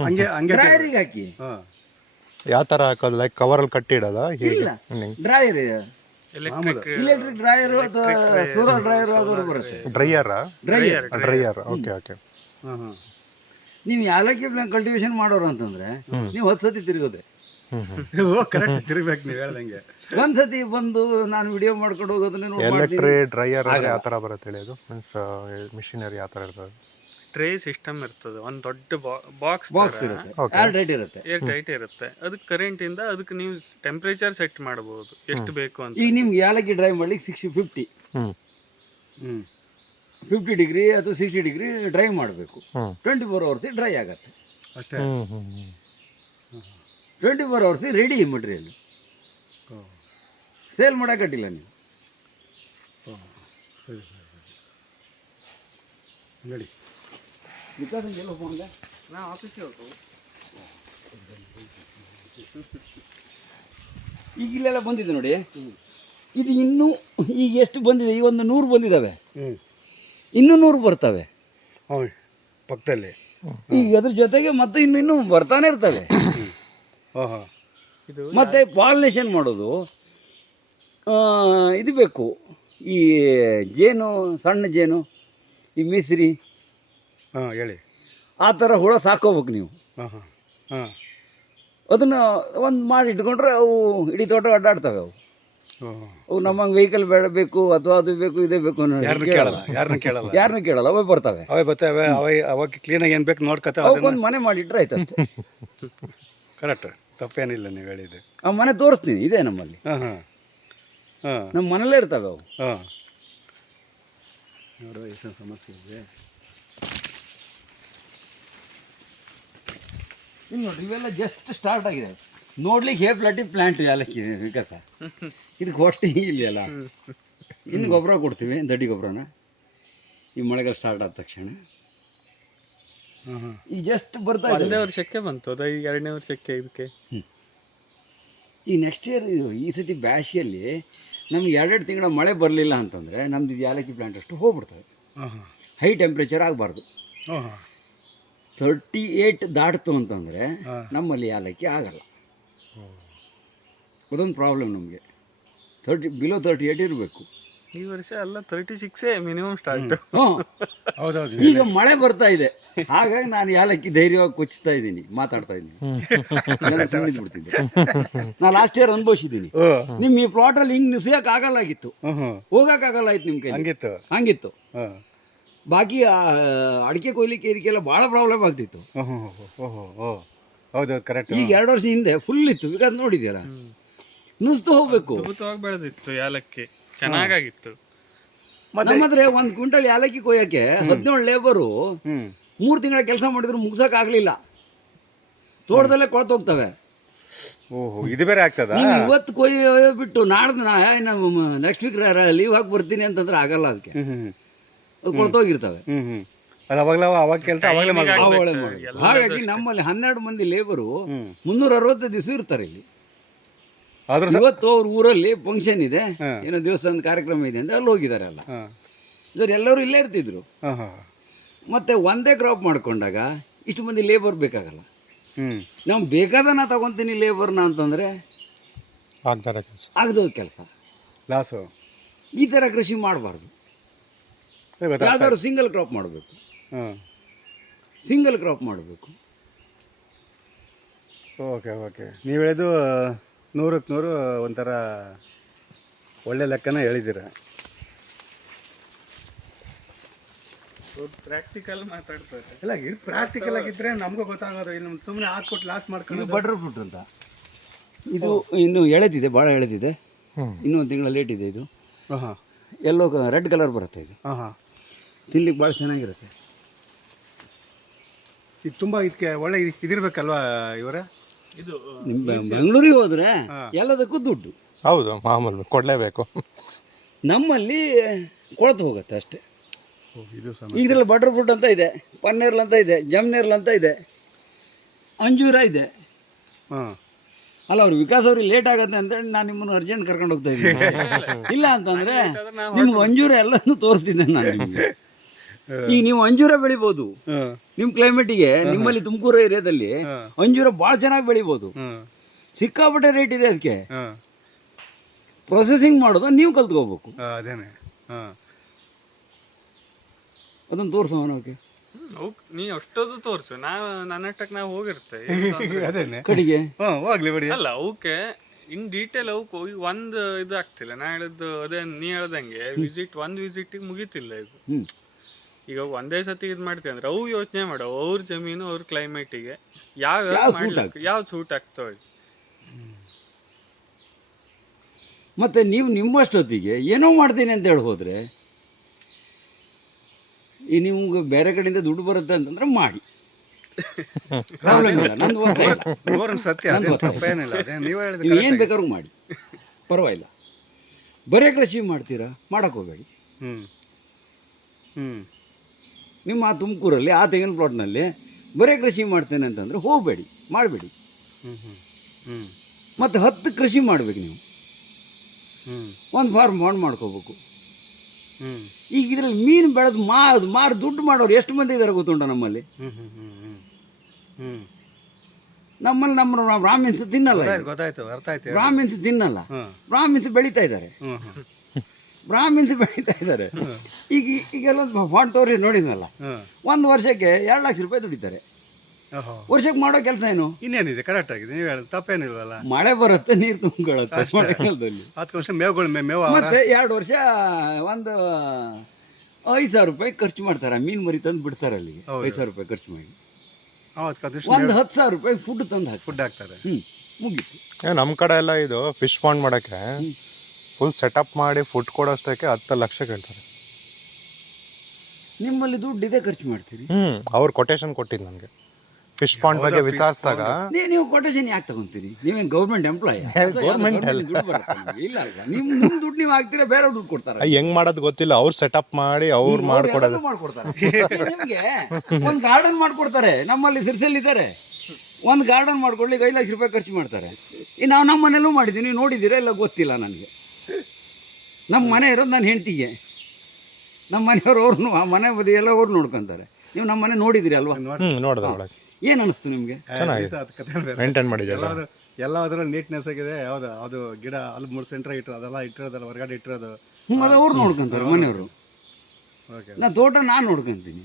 ಹಂಗೆ ಡ್ರೈಯರಿಗೆ ಹಾಕಿ. ಯಾವ ಥರ ಹಾಕೋದು? ಲೈಕ್ ಕವರಲ್ಲಿ ಕಟ್ಟಿಡೋದ? ಇಲ್ಲ, ಡ್ರೈಯರ್ ಇಲೆಕ್ಟ್ರಿಕ್ ಡ್ರೈಯರ್ ಅಥವಾ ಸೋಲಾರ್ ಡ್ರೈಯರ್ ಆದರೂ ಬರುತ್ತೆ. ಡ್ರೈಯರಾ? Dryer dryer, okay okay. ಹಾಂ ಹಾಂ. ನೀವು ಯಾಲಕ್ಕಿ ಕಲ್ಟಿವೇಶನ್ ಮಾಡೋರು ಅಂತಂದ್ರೆ ನೀವು 10 ಸತಿ ತಿರುಗೋದೆ. ಕರೆಕ್ಟ್ ತಿರ್ಬೇಕು ನೀವು ಹೇಳ್ದಂಗೆ. ಒಂದ್ಸತಿ ಬಂದು ನಾನು ವಿಡಿಯೋ ಮಾಡ್ಕೊಂಡು ಹೋಗೋದನ್ನ ನೋಡಿ ಎಲೆಕ್ಟ್ರಿಕ್ ಡ್ರೈಯರ್ ಯಾವ ಥರ ಬರುತ್ತೆ ಹೇಳಿ? ಅದು ಮೀನ್ಸ್ ಮಿಷಿನರಿ ಯಾವ ಥರ ಇರ್ತದೆ? ಟ್ರೇ ಸಿಸ್ಟಮ್ ಇರ್ತದೆ, ಒಂದು ದೊಡ್ಡ ಬಾಕ್ಸ್ ಇರುತ್ತೆ, ಏರ್ ಟೈಟ್ ಇರುತ್ತೆ. ಏರ್ ಟೈಟ್ ಇರುತ್ತೆ. ಅದಕ್ಕೆ ಕರೆಂಟ್ ಇಂದ ಅದಕ್ಕೆ ನೀವು ಟೆಂಪ್ರೇಚರ್ ಸೆಟ್ ಮಾಡಬಹುದು ಎಷ್ಟು ಬೇಕು ಅಂತ. ಈಗ ನಿಮ್ಗೆ ಯಾಲಕ್ಕಿ ಡ್ರೈ ಮಾಡ್ಲಿಕ್ಕೆ 50 50 ಡಿಗ್ರಿ ಅಥವಾ 60 ಡಿಗ್ರಿ ಡ್ರೈ ಮಾಡಬೇಕು. 24 ಅವರ್ಸ್ ಡ್ರೈ ಆಗತ್ತೆ ಅಷ್ಟೇ. 24 ಅವರ್ಸ್ ರೆಡಿ ಮಟೀರಿಯಲ್. ಸೇಲ್ ಮಾಡೋಕ್ಕಿಲ್ಲ ನೀವು. ಸರಿ ಸರಿ ಸರಿ ಹೇಳಿ. ನಾ ಆಫೀಸಿಗೆ ಹೋಗು. ಈಗ ಇಲ್ಲೆಲ್ಲ ಬಂದಿದೆ ನೋಡಿ. ಇದು ಇನ್ನೂ ಈಗ ಎಷ್ಟು ಬಂದಿದೆ? ಈ ಒಂದು 100 ಬಂದಿದ್ದಾವೆ, ಇನ್ನೂ 100 ಬರ್ತವೆ. ಹೌದು, ಪಕ್ಕದಲ್ಲಿ. ಈಗ ಅದ್ರ ಜೊತೆಗೆ ಮತ್ತೆ ಇನ್ನೂ ಬರ್ತಾನೆ ಇರ್ತವೆ. ಓಹೋ. ಇದು ಮತ್ತು ಪಾಲಿನೇಷನ್ ಮಾಡೋದು ಇದು ಬೇಕು. ಈ ಜೇನು, ಸಣ್ಣ ಜೇನು, ಈ ಮಿಸ್ರಿ, ಹಾಂ ಹೇಳಿ. ಆ ಥರ ಹುಳ ಸಾಕೋಬೇಕು ನೀವು. ಹಾಂ ಹಾಂ ಹಾಂ. ಅದನ್ನು ಒಂದು ಮಾಡಿ ಇಟ್ಕೊಂಡ್ರೆ ಅವು ಇಡೀ ತೋಟ ಅಡ್ಡಾಡ್ತವೆ. ಅವು ನಮ್ಮಂಗೆ ವೆಹಿಕಲ್ ಬೇಕು ಅಥವಾ ಅದು ಬೇಕು ಇದೇ ಬೇಕು ಅನ್ನೋ ಯಾರನ್ನೂ ಕೇಳಲ್ಲ. ಯಾರನ್ನೂ ಕೇಳಲ್ಲ. ಅವೇ ಬರ್ತವೆ, ಅವೇ ಬರ್ತವೆ. ಅವಾಗ ಕ್ಲೀನಾಗಿ ಏನು ಬೇಕು ನೋಡ್ಕೊತಾವೆ. ಅವಕ್ಕೊಂದು ಮನೆ ಮಾಡಿಟ್ರೆ ಆಯ್ತು ಅಷ್ಟೇ. ಕರೆಕ್ಟ್, ತಪ್ಪೇನಿಲ್ಲ ನೀವು ಹೇಳಿದ್ದು. ಆ ಮನೆ ತೋರಿಸ್ತೀನಿ, ಇದೆ ನಮ್ಮಲ್ಲಿ. ಹಾಂ ಹಾಂ ಹಾಂ. ನಮ್ಮ ಮನೇಲೇ ಇರ್ತವೆ ಅವು. ಹಾಂ. ನೋಡುವ ಎಷ್ಟು ಸಮಸ್ಯೆ ಇದೆ. ಇನ್ನು ನೋಡ್ರಿ, ಇವೆಲ್ಲ ಜಸ್ಟ್ ಸ್ಟಾರ್ಟ್ ಆಗಿದೆ. ನೋಡ್ಲಿಕ್ಕೆ ಹೇಪ್ಲಾಟಿ ಪ್ಲ್ಯಾಂಟ್ ಯಾಲಕ್ಕಿ ವಿಕಾಸ. ಇದಕ್ಕೆ ಹೊಟ್ಟೆ ಇಲ್ಲ. ಇನ್ನು ಗೊಬ್ಬರ ಕೊಡ್ತೀವಿ, ದಡ್ಡಿ ಗೊಬ್ಬರನ, ಈ ಮಳೆಗಾಲ ಸ್ಟಾರ್ಟ್ ಆದ ತಕ್ಷಣ. ಈಗ ಜಸ್ಟ್ ಬರ್ತಾ ಇದೆ. 1ನೇ ವರ್ಷಕ್ಕೆ ಬಂತು ಅದು, ಈಗ 2ನೇ ವರ್ಷಕ್ಕೆ ಇದಕ್ಕೆ. ಈ ನೆಕ್ಸ್ಟ್ ಇಯರ್ ಈ ಸತಿ ಬ್ಯಾಸಿಗೆಯಲ್ಲಿ ನಮ್ಗೆ 2 ತಿಂಗಳ ಮಳೆ ಬರಲಿಲ್ಲ ಅಂತಂದರೆ ನಮ್ದು ಇದು ಯಾಲಕ್ಕಿ ಪ್ಲ್ಯಾಂಟ್ ಅಷ್ಟು ಹೋಗ್ಬಿಡ್ತವೆ. ಹೈ ಟೆಂಪ್ರೇಚರ್ ಆಗಬಾರ್ದು. 38 ದಾಟ್ತು ಅಂತಂದರೆ ನಮ್ಮಲ್ಲಿ ಯಾಲಕ್ಕಿ ಆಗಲ್ಲ. ಅದೊಂದು ಪ್ರಾಬ್ಲಮ್ ನಮಗೆ. ಬಿಲೋ 38 ಇರಬೇಕು. ಈ ವರ್ಷ ಎಲ್ಲ 36 ಮಿನಿಮಮ್ ಸ್ಟಾರ್ಟ್. ಹೌದೌದು. ಈಗ ಮಳೆ ಬರ್ತಾ ಇದೆ, ಹಾಗಾಗಿ ನಾನು ಯಾಲಕ್ಕಿ ಧೈರ್ಯವಾಗಿ ಕೊಚ್ಚುತ್ತಾ ಇದ್ದೀನಿ, ಮಾತಾಡ್ತಾ ಇದ್ದೀನಿ. ಬಿಡ್ತಿದ್ದೆ ನಾನು ಲಾಸ್ಟ್ ಇಯರ್ ಅನುಭವಿಸಿದ್ದೀನಿ. ನಿಮ್ಮ ಈ ಪ್ಲಾಟಲ್ಲಿ ಹಿಂಗೆ ನುಸಿಯೋಕೆ ಆಗಲ್ಲಾಗಿತ್ತು, ಹೋಗೋಕ್ಕಾಗಲ್ಲ ಆಯ್ತು ನಿಮ್ಮ ಕೈ. ಹಂಗಿತ್ತು. ಬಾಕಿ ಅಡಿಕೆ ಕೊಯ್ಲಿಕ್ಕೆ ಇದಕ್ಕೆಲ್ಲ ಭಾಳ ಪ್ರಾಬ್ಲಮ್ ಆಗ್ತಿತ್ತು. ಹೌದೌದು, ಕರೆಕ್ಟ್. ಈಗ 2 ವರ್ಷ ಹಿಂದೆ ಫುಲ್ ಇತ್ತು. ಈಗ ನೋಡಿದ್ಯಲ್ಲ, ನುಸ್ತು ಹೋಗ್ಬೇಕು. ಅದ್ಭುತವಾಗಿ ಬೆಳೆದಿತ್ತು ಯಾಲಕ್ಕಿ, ಚೆನ್ನಾಗಿತ್ತು. ನಮ್ಮ ಹತ್ರ 1 ಕ್ವಿಂಟಲ್ ಯಾಲಕ್ಕಿ ಕೊಯ್ಯಕ್ಕೆ 17 ಲೇಬರು 3 ತಿಂಗಳ ಕೆಲಸ ಮಾಡಿದ್ರು ಮುಗ್ಸಕ್ ಆಗ್ಲಿಲ್ಲ. ತೋಟದಲ್ಲೇ ಕೊಳ್ತೋಗ್ತವೆ. ಓಹೋ, ಇದು ಬೇರೆ ಆಗ್ತದ. ಇವತ್ತು ಬಿಟ್ಟು ನಾಡ್ದು ನೆಕ್ಸ್ಟ್ ವೀಕ್ ಲೀವ್ ಹಾಕಿ ಬರ್ತೀನಿ ಅಂತಂದ್ರೆ ಆಗಲ್ಲ. ಅದಕ್ಕೆ ಅದು ಕೊಳ್ತೋಗಿರ್ತವೆ. ಅವಾಗ ಕೆಲಸ ಹಾಗಾಗಿ ನಮ್ಮಲ್ಲಿ 12 ಮಂದಿ ಲೇಬರು 360 ದಿವಸ ಇರ್ತಾರೆ ಇಲ್ಲಿ. ಇವತ್ತು ಅವ್ರ ಊರಲ್ಲಿ ಫಂಕ್ಷನ್ ಇದೆ, ಏನೋ ದೇವಸ್ಥಾನದ ಕಾರ್ಯಕ್ರಮ ಇದೆ ಅಂತ ಅಲ್ಲಿ ಹೋಗಿದ್ದಾರೆ. ಅಲ್ಲ ಇದ್ರ ಎಲ್ಲರೂ ಇಲ್ಲೇ ಇರ್ತಿದ್ರು. ಮತ್ತೆ ಒಂದೇ ಕ್ರಾಪ್ ಮಾಡ್ಕೊಂಡಾಗ ಇಷ್ಟು ಮಂದಿ ಲೇಬರ್ ಬೇಕಾಗಲ್ಲ. ನಾವು ಬೇಕಾದ ನಾ ತಗೊಂತೀನಿ ಲೇಬರ್ನ ಅಂತಂದ್ರೆ ಆಗದ ಕೆಲಸ ಲಾಸು. ಈ ಥರ ಕೃಷಿ ಮಾಡಬಾರ್ದು. ಯಾವ್ದಾದ್ರು ಸಿಂಗಲ್ ಕ್ರಾಪ್ ಮಾಡಬೇಕು. ಸಿಂಗಲ್ ಕ್ರಾಪ್ ಮಾಡಬೇಕು. Okay okay. ನೀವು ಹೇಳಿದ್ದು 100ಕ್ಕೆ 100 ಒಂಥರ ಒಳ್ಳೆ ಲೆಕ್ಕನ ಹೇಳಿದ್ದೀರ. ಪ್ರಾಕ್ಟಿಕಲ್ ಮಾತಾಡ್ತಾರೆ. ಇಲ್ಲ, ಇದು ಪ್ರಾಕ್ಟಿಕಲ್ ಆಗಿದ್ರೆ ನಮಗೂ ಗೊತ್ತಾಗೋದು. ಇನ್ನು ಸುಮ್ಮನೆ ಹಾಕ್ಕೊಟ್ಟು ಲಾಸ್ ಮಾಡ್ಕೊಂಡು. ಬಟರ್ ಫ್ರೂಟ್ ಅಂತ ಇದು ಇನ್ನು ಎಳೆದಿದೆ, ಭಾಳ ಎಳೆದಿದೆ. ಇನ್ನೂ 1 ತಿಂಗಳ ಲೇಟ್ ಇದೆ ಇದು. ಎಲ್ಲೋ ರೆಡ್ ಕಲರ್ ಬರುತ್ತೆ ಇದು. ತಿನ್ಲಿಕ್ಕೆ ಭಾಳ ಚೆನ್ನಾಗಿರುತ್ತೆ. ಇದು ತುಂಬ ಇದಕ್ಕೆ ಒಳ್ಳೆ ಇದಿರ್ಬೇಕಲ್ವಾ ಇವರೇ? ಇದು ನಿಮ್ಮ ಬೆಂಗಳೂರಿಗೆ ಹೋದರೆ ಎಲ್ಲದಕ್ಕೂ ದುಡ್ಡು. ಹೌದು, ಮಾಮೂಲು ಕೊಡಲೇಬೇಕು. ನಮ್ಮಲ್ಲಿ ಕೊಳತು ಹೋಗುತ್ತೆ ಅಷ್ಟೇ. ಇದು ಇದರಲ್ಲಿ ಬಟರ್ ಫ್ರೂಟ್ ಅಂತ ಇದೆ, ಪನ್ನೇರ್ಲ್ ಅಂತ ಇದೆ, ಜಮ್ನೇರ್ಲ್ ಅಂತ ಇದೆ, ಅಂಜೂರ ಇದೆ. ಅಲ್ಲ, ಅವ್ರು ವಿಕಾಸ್ ಅವ್ರಿಗೆ ಲೇಟ್ ಆಗುತ್ತೆ ಅಂತೇಳಿ ನಾನು ನಿಮ್ಮನ್ನು ಅರ್ಜೆಂಟ್ ಕರ್ಕೊಂಡು ಹೋಗ್ತಾ ಇದ್ದೀನಿ. ಇಲ್ಲ ಅಂತಂದರೆ ನಿಮ್ಗೆ ಅಂಜೂರ ಎಲ್ಲನೂ ತೋರಿಸ್ತಿದ್ದೆ ನಾನು ನಿಮಗೆ. ಈಗ ನೀವು ಅಂಜೂರ ಬೆಳಿಬೋದು ನಿಮ್ಮ ಕ್ಲೈಮೇಟಿಗೆ. ನಿಮ್ಮಲ್ಲಿ ತುಮಕೂರು ಏರಿಯಾದಲ್ಲಿ ಅಂಜೂರ ಭಾಳ ಚೆನ್ನಾಗಿ ಬೆಳಿಬೋದು. ಸಿಕ್ಕಾಪಟ್ಟೆ ರೇಟ್ ಇದೆ ಅದಕ್ಕೆ. ಪ್ರೊಸೆಸಿಂಗ್ ಮಾಡೋದು ನೀವು ಕಲ್ತ್ಕೋಬೇಕು. ಅದೇನೆ. ಹಾಂ, ಅದನ್ನು ತೋರಿಸೋಣ ಓಕೆ. ನೀ ಅಷ್ಟೊಂದು ತೋರಿಸು, ನನ್ನಷ್ಟಕ್ಕೆ ನಾವು ಹೋಗಿರ್ತೇವೆ. ಅದೇನೆ. ಕಡೆಗೆ ಹಾಂ, ಹೋಗ್ಲಿ ಬಿಡಿ. ಅಲ್ಲ ಅವಕ್ಕೆ ಇನ್ ಡೀಟೇಲ್ ಅವಕ್ಕೆ ಈಗ ಒಂದು ಇದು ಆಗ್ತಿಲ್ಲ. ನಾ ಹೇಳಿದ್ದು ಅದೇ ನೀ ಹೇಳ್ದಂಗೆ ಒಂದು ವಿಸಿಟಿಗೆ ಮುಗೀತಿಲ್ಲ ಇದು. ಈಗ ಒಂದೇ ಸತಿ ಇದು ಮಾಡ್ತೀವಿ ಅಂದ್ರೆ ಅವು ಯೋಚನೆ ಮಾಡೋ ಅವ್ರ ಜಮೀನು ಅವ್ರ ಕ್ಲೈಮೇಟಿಗೆ ಯಾವ್ದು ಸೂಟ್ ಆಗ್ತವೆ. ಮತ್ತು ನೀವು ನಿಮ್ಮಷ್ಟೊತ್ತಿಗೆ ಏನೋ ಮಾಡ್ತೀನಿ ಅಂತ ಹೇಳಿ ಹೋದರೆ ಈ ನಿಮ್ಗೆ ಬೇರೆ ಕಡೆಯಿಂದ ದುಡ್ಡು ಬರುತ್ತೆ ಅಂತಂದ್ರೆ ಮಾಡಿ, ಪ್ರಾಬ್ಲಮ್ ಇಲ್ಲ. ನಂದು ಸತ್ಯ, ನೀವು ಏನು ಬೇಕಾದ್ರೂ ಮಾಡಿ, ಪರವಾಗಿಲ್ಲ. ಬರೇ ಕೃಷಿ ಮಾಡ್ತೀರಾ ಮಾಡಕ್ಕೆ ಹೋಗಬೇಡಿ. ನಿಮ್ಮ ಆ ತುಮಕೂರಲ್ಲಿ ಆ ತೆಂಗಿನ ಪ್ಲಾಟ್ನಲ್ಲಿ ಬರೇ ಕೃಷಿ ಮಾಡ್ತೇನೆ ಅಂತಂದರೆ ಹೋಗಬೇಡಿ, ಮಾಡಬೇಡಿ. ಮತ್ತು 10 ಕೃಷಿ ಮಾಡಬೇಕು ನೀವು. ಒಂದು ಫಾರ್ಮ್ ಮಾಡ್ಕೋಬೇಕು. ಈಗ ಇದ್ರಲ್ಲಿ ಮೀನು ಬೆಳೆದು ಮಾರು ದುಡ್ಡು ಮಾಡೋರು ಎಷ್ಟು ಮಂದಿ ಇದ್ದಾರೆ ಗೊತ್ತುಂಟ ನಮ್ಮಲ್ಲಿ. ನಮ್ಮ ಬ್ರಾಹ್ಮಿನ್ಸ್ ತಿನ್ನಲ್ಲ, ಗೊತ್ತಾಯ್ತು, ಅರ್ಥ ಆಯ್ತು. ಬ್ರಾಹ್ಮಿನ್ಸ್ ತಿನ್ನಲ್ಲ, ಬ್ರಾಹ್ಮಿನ್ಸ್ ಬೆಳೀತಾ ಇದ್ದಾರೆ, ಬ್ರಾಹ್ಮಿನ್ಸ್ ಬೆಳೀತಾ ಇದ್ದಾರೆ. ಈಗೆಲ್ಲ ಫಾಂಟ್ ತೋರಿ ನೋಡಿದ್ನಲ್ಲ, 1 ವರ್ಷಕ್ಕೆ 2 ಲಕ್ಷ ರೂಪಾಯಿ ದುಡಿತಾರೆ. ವರ್ಷಕ್ಕೆ ಮಾಡೋ ಕೆಲಸ ಏನು? ಇನ್ನೇನಿದೆ, ಕರೆಕ್ಟ್ ಆಗಿದೆ, ನೀವು ಹೇಳೋದು ತಪ್ಪೇನಿಲ್ವಲ್ಲ. ಮಳೆ ಬರುತ್ತೆ, ನೀರು ತುಂಬಿಕೊಳ್ಳುತ್ತೆ ಮಳೆಗಾಲದಲ್ಲಿ. 10 ವರ್ಷ ಮೇವು ಮತ್ತೆ 2 ವರ್ಷ ಒಂದು 5,000 ರೂಪಾಯಿ ಖರ್ಚು ಮಾಡ್ತಾರೆ. ಮೀನು ಮರಿ ತಂದು ಬಿಡ್ತಾರೆ ಅಲ್ಲಿಗೆ, 5,000 ರೂಪಾಯಿ ಖರ್ಚು ಮಾಡಿ ಒಂದು 10,000 ರೂಪಾಯಿ ಫುಡ್ ತಂದು ಫುಡ್ ಹಾಕ್ತಾರೆ. ಮುಗೀತು. ನಮ್ಮ ಕಡೆ ಎಲ್ಲ ಇದು ಫಿಶ್ ಪಾಂಡ್ ಮಾಡೋಕ್ಕೆ ಫುಲ್ ಸೆಟಪ್ ಮಾಡಿ ಫುಡ್ ಕೊಡೋಷ್ಟಕ್ಕೆ 10 ಲಕ್ಷ ಕೇಳ್ತಾರೆ. ನಿಮ್ಮಲ್ಲಿ ದುಡ್ಡು ಇದೆ, ಖರ್ಚು ಮಾಡ್ತೀರಿ. ಅವ್ರು ಕೊಟೇಶನ್ ಕೊಟ್ಟಿದ್ದು ನನಗೆ ಫಿಶ್ ಪಾಂಡ್ ಬಗ್ಗೆ ವಿಚಾರಿಸಿದಾಗ. ನೀವು ಕೊಟೇಶನ್ ಯಾಕೆ ತಗೊಂತೀರಿ? ನೀವೇನು ಗೌರ್ಮೆಂಟ್ ಎಂಪ್ಲಾಯ್? ಗೌರ್ಮೆಂಟ್ ಇಲ್ಲ ಅಲ್ವಾ? ನಿಮ್ಮ ದುಡ್ಡು ನೀವು ಹಾಕ್ತೀರಾ, ಬೇರೆ ದುಡ್ಡು ಕೊಡ್ತಾರೆ. ಹೆಂಗ್ ಮಾಡೋದು ಗೊತ್ತಿಲ್ಲ, ಅವ್ರು ಸೆಟಪ್ ಮಾಡಿ ಅವ್ರು ಮಾಡ್ಕೊಡೋದು. ನಿಮಗೆ ಒಂದು ಗಾರ್ಡನ್ ಮಾಡ್ಕೊಡ್ತಾರೆ. ನಮ್ಮಲ್ಲಿ ಸಿರ್ಸಲ್ಲಿದ್ದಾರೆ, ಒಂದು ಗಾರ್ಡನ್ ಮಾಡ್ಕೊಡ್ಲಿಕ್ಕೆ 5 ಲಕ್ಷ ರೂಪಾಯಿ ಖರ್ಚು ಮಾಡ್ತಾರೆ. ನಾವು ನಮ್ಮ ಮನೆಯಲ್ಲೂ ಮಾಡಿದ್ದೀವಿ, ನೀವು ನೋಡಿದ್ದೀರಾ ಇಲ್ಲ ಗೊತ್ತಿಲ್ಲ ನನಗೆ. ನಮ್ಮ ಮನೆ ಇರೋದು ನನ್ನ ಹೆಂಡತಿಗೆ, ನಮ್ಮ ಮನೆಯವರು ಅವ್ರನ್ನು ಆ ಮನೆ ಬದಿ ಎಲ್ಲ ಅವ್ರು ನೋಡ್ಕೊತಾರೆ. ನೀವು ನಮ್ಮ ಮನೆ ನೋಡಿದಿರಿ ಅಲ್ವಾ? ನೋಡಿದೆ. ಏನು ಅನಿಸ್ತು ನಿಮಗೆ? ಮೇಂಟೈನ್ ಮಾಡಿದ್ದೀರಾ ಎಲ್ಲ ಅದರಲ್ಲಿ ನೀಟ್ನೆಸ್ ಆಗಿದೆ. ಯಾವುದು ಅದು ಗಿಡ ಅಲ್ಲಿ 3 ಸೆಂಟ್ರ್ ಇಟ್ಟರು, ಅದೆಲ್ಲ ಇಟ್ಟಿರೋದಲ್ಲ, ಹೊರಗಡೆ ಇಟ್ಟಿರೋದು. ಅದು ಅವ್ರು ನೋಡ್ಕೊಂತಾರೆ ಮನೆಯವರು. ನಾನು ತೋಟ ನಾನು ನೋಡ್ಕೊತೀನಿ.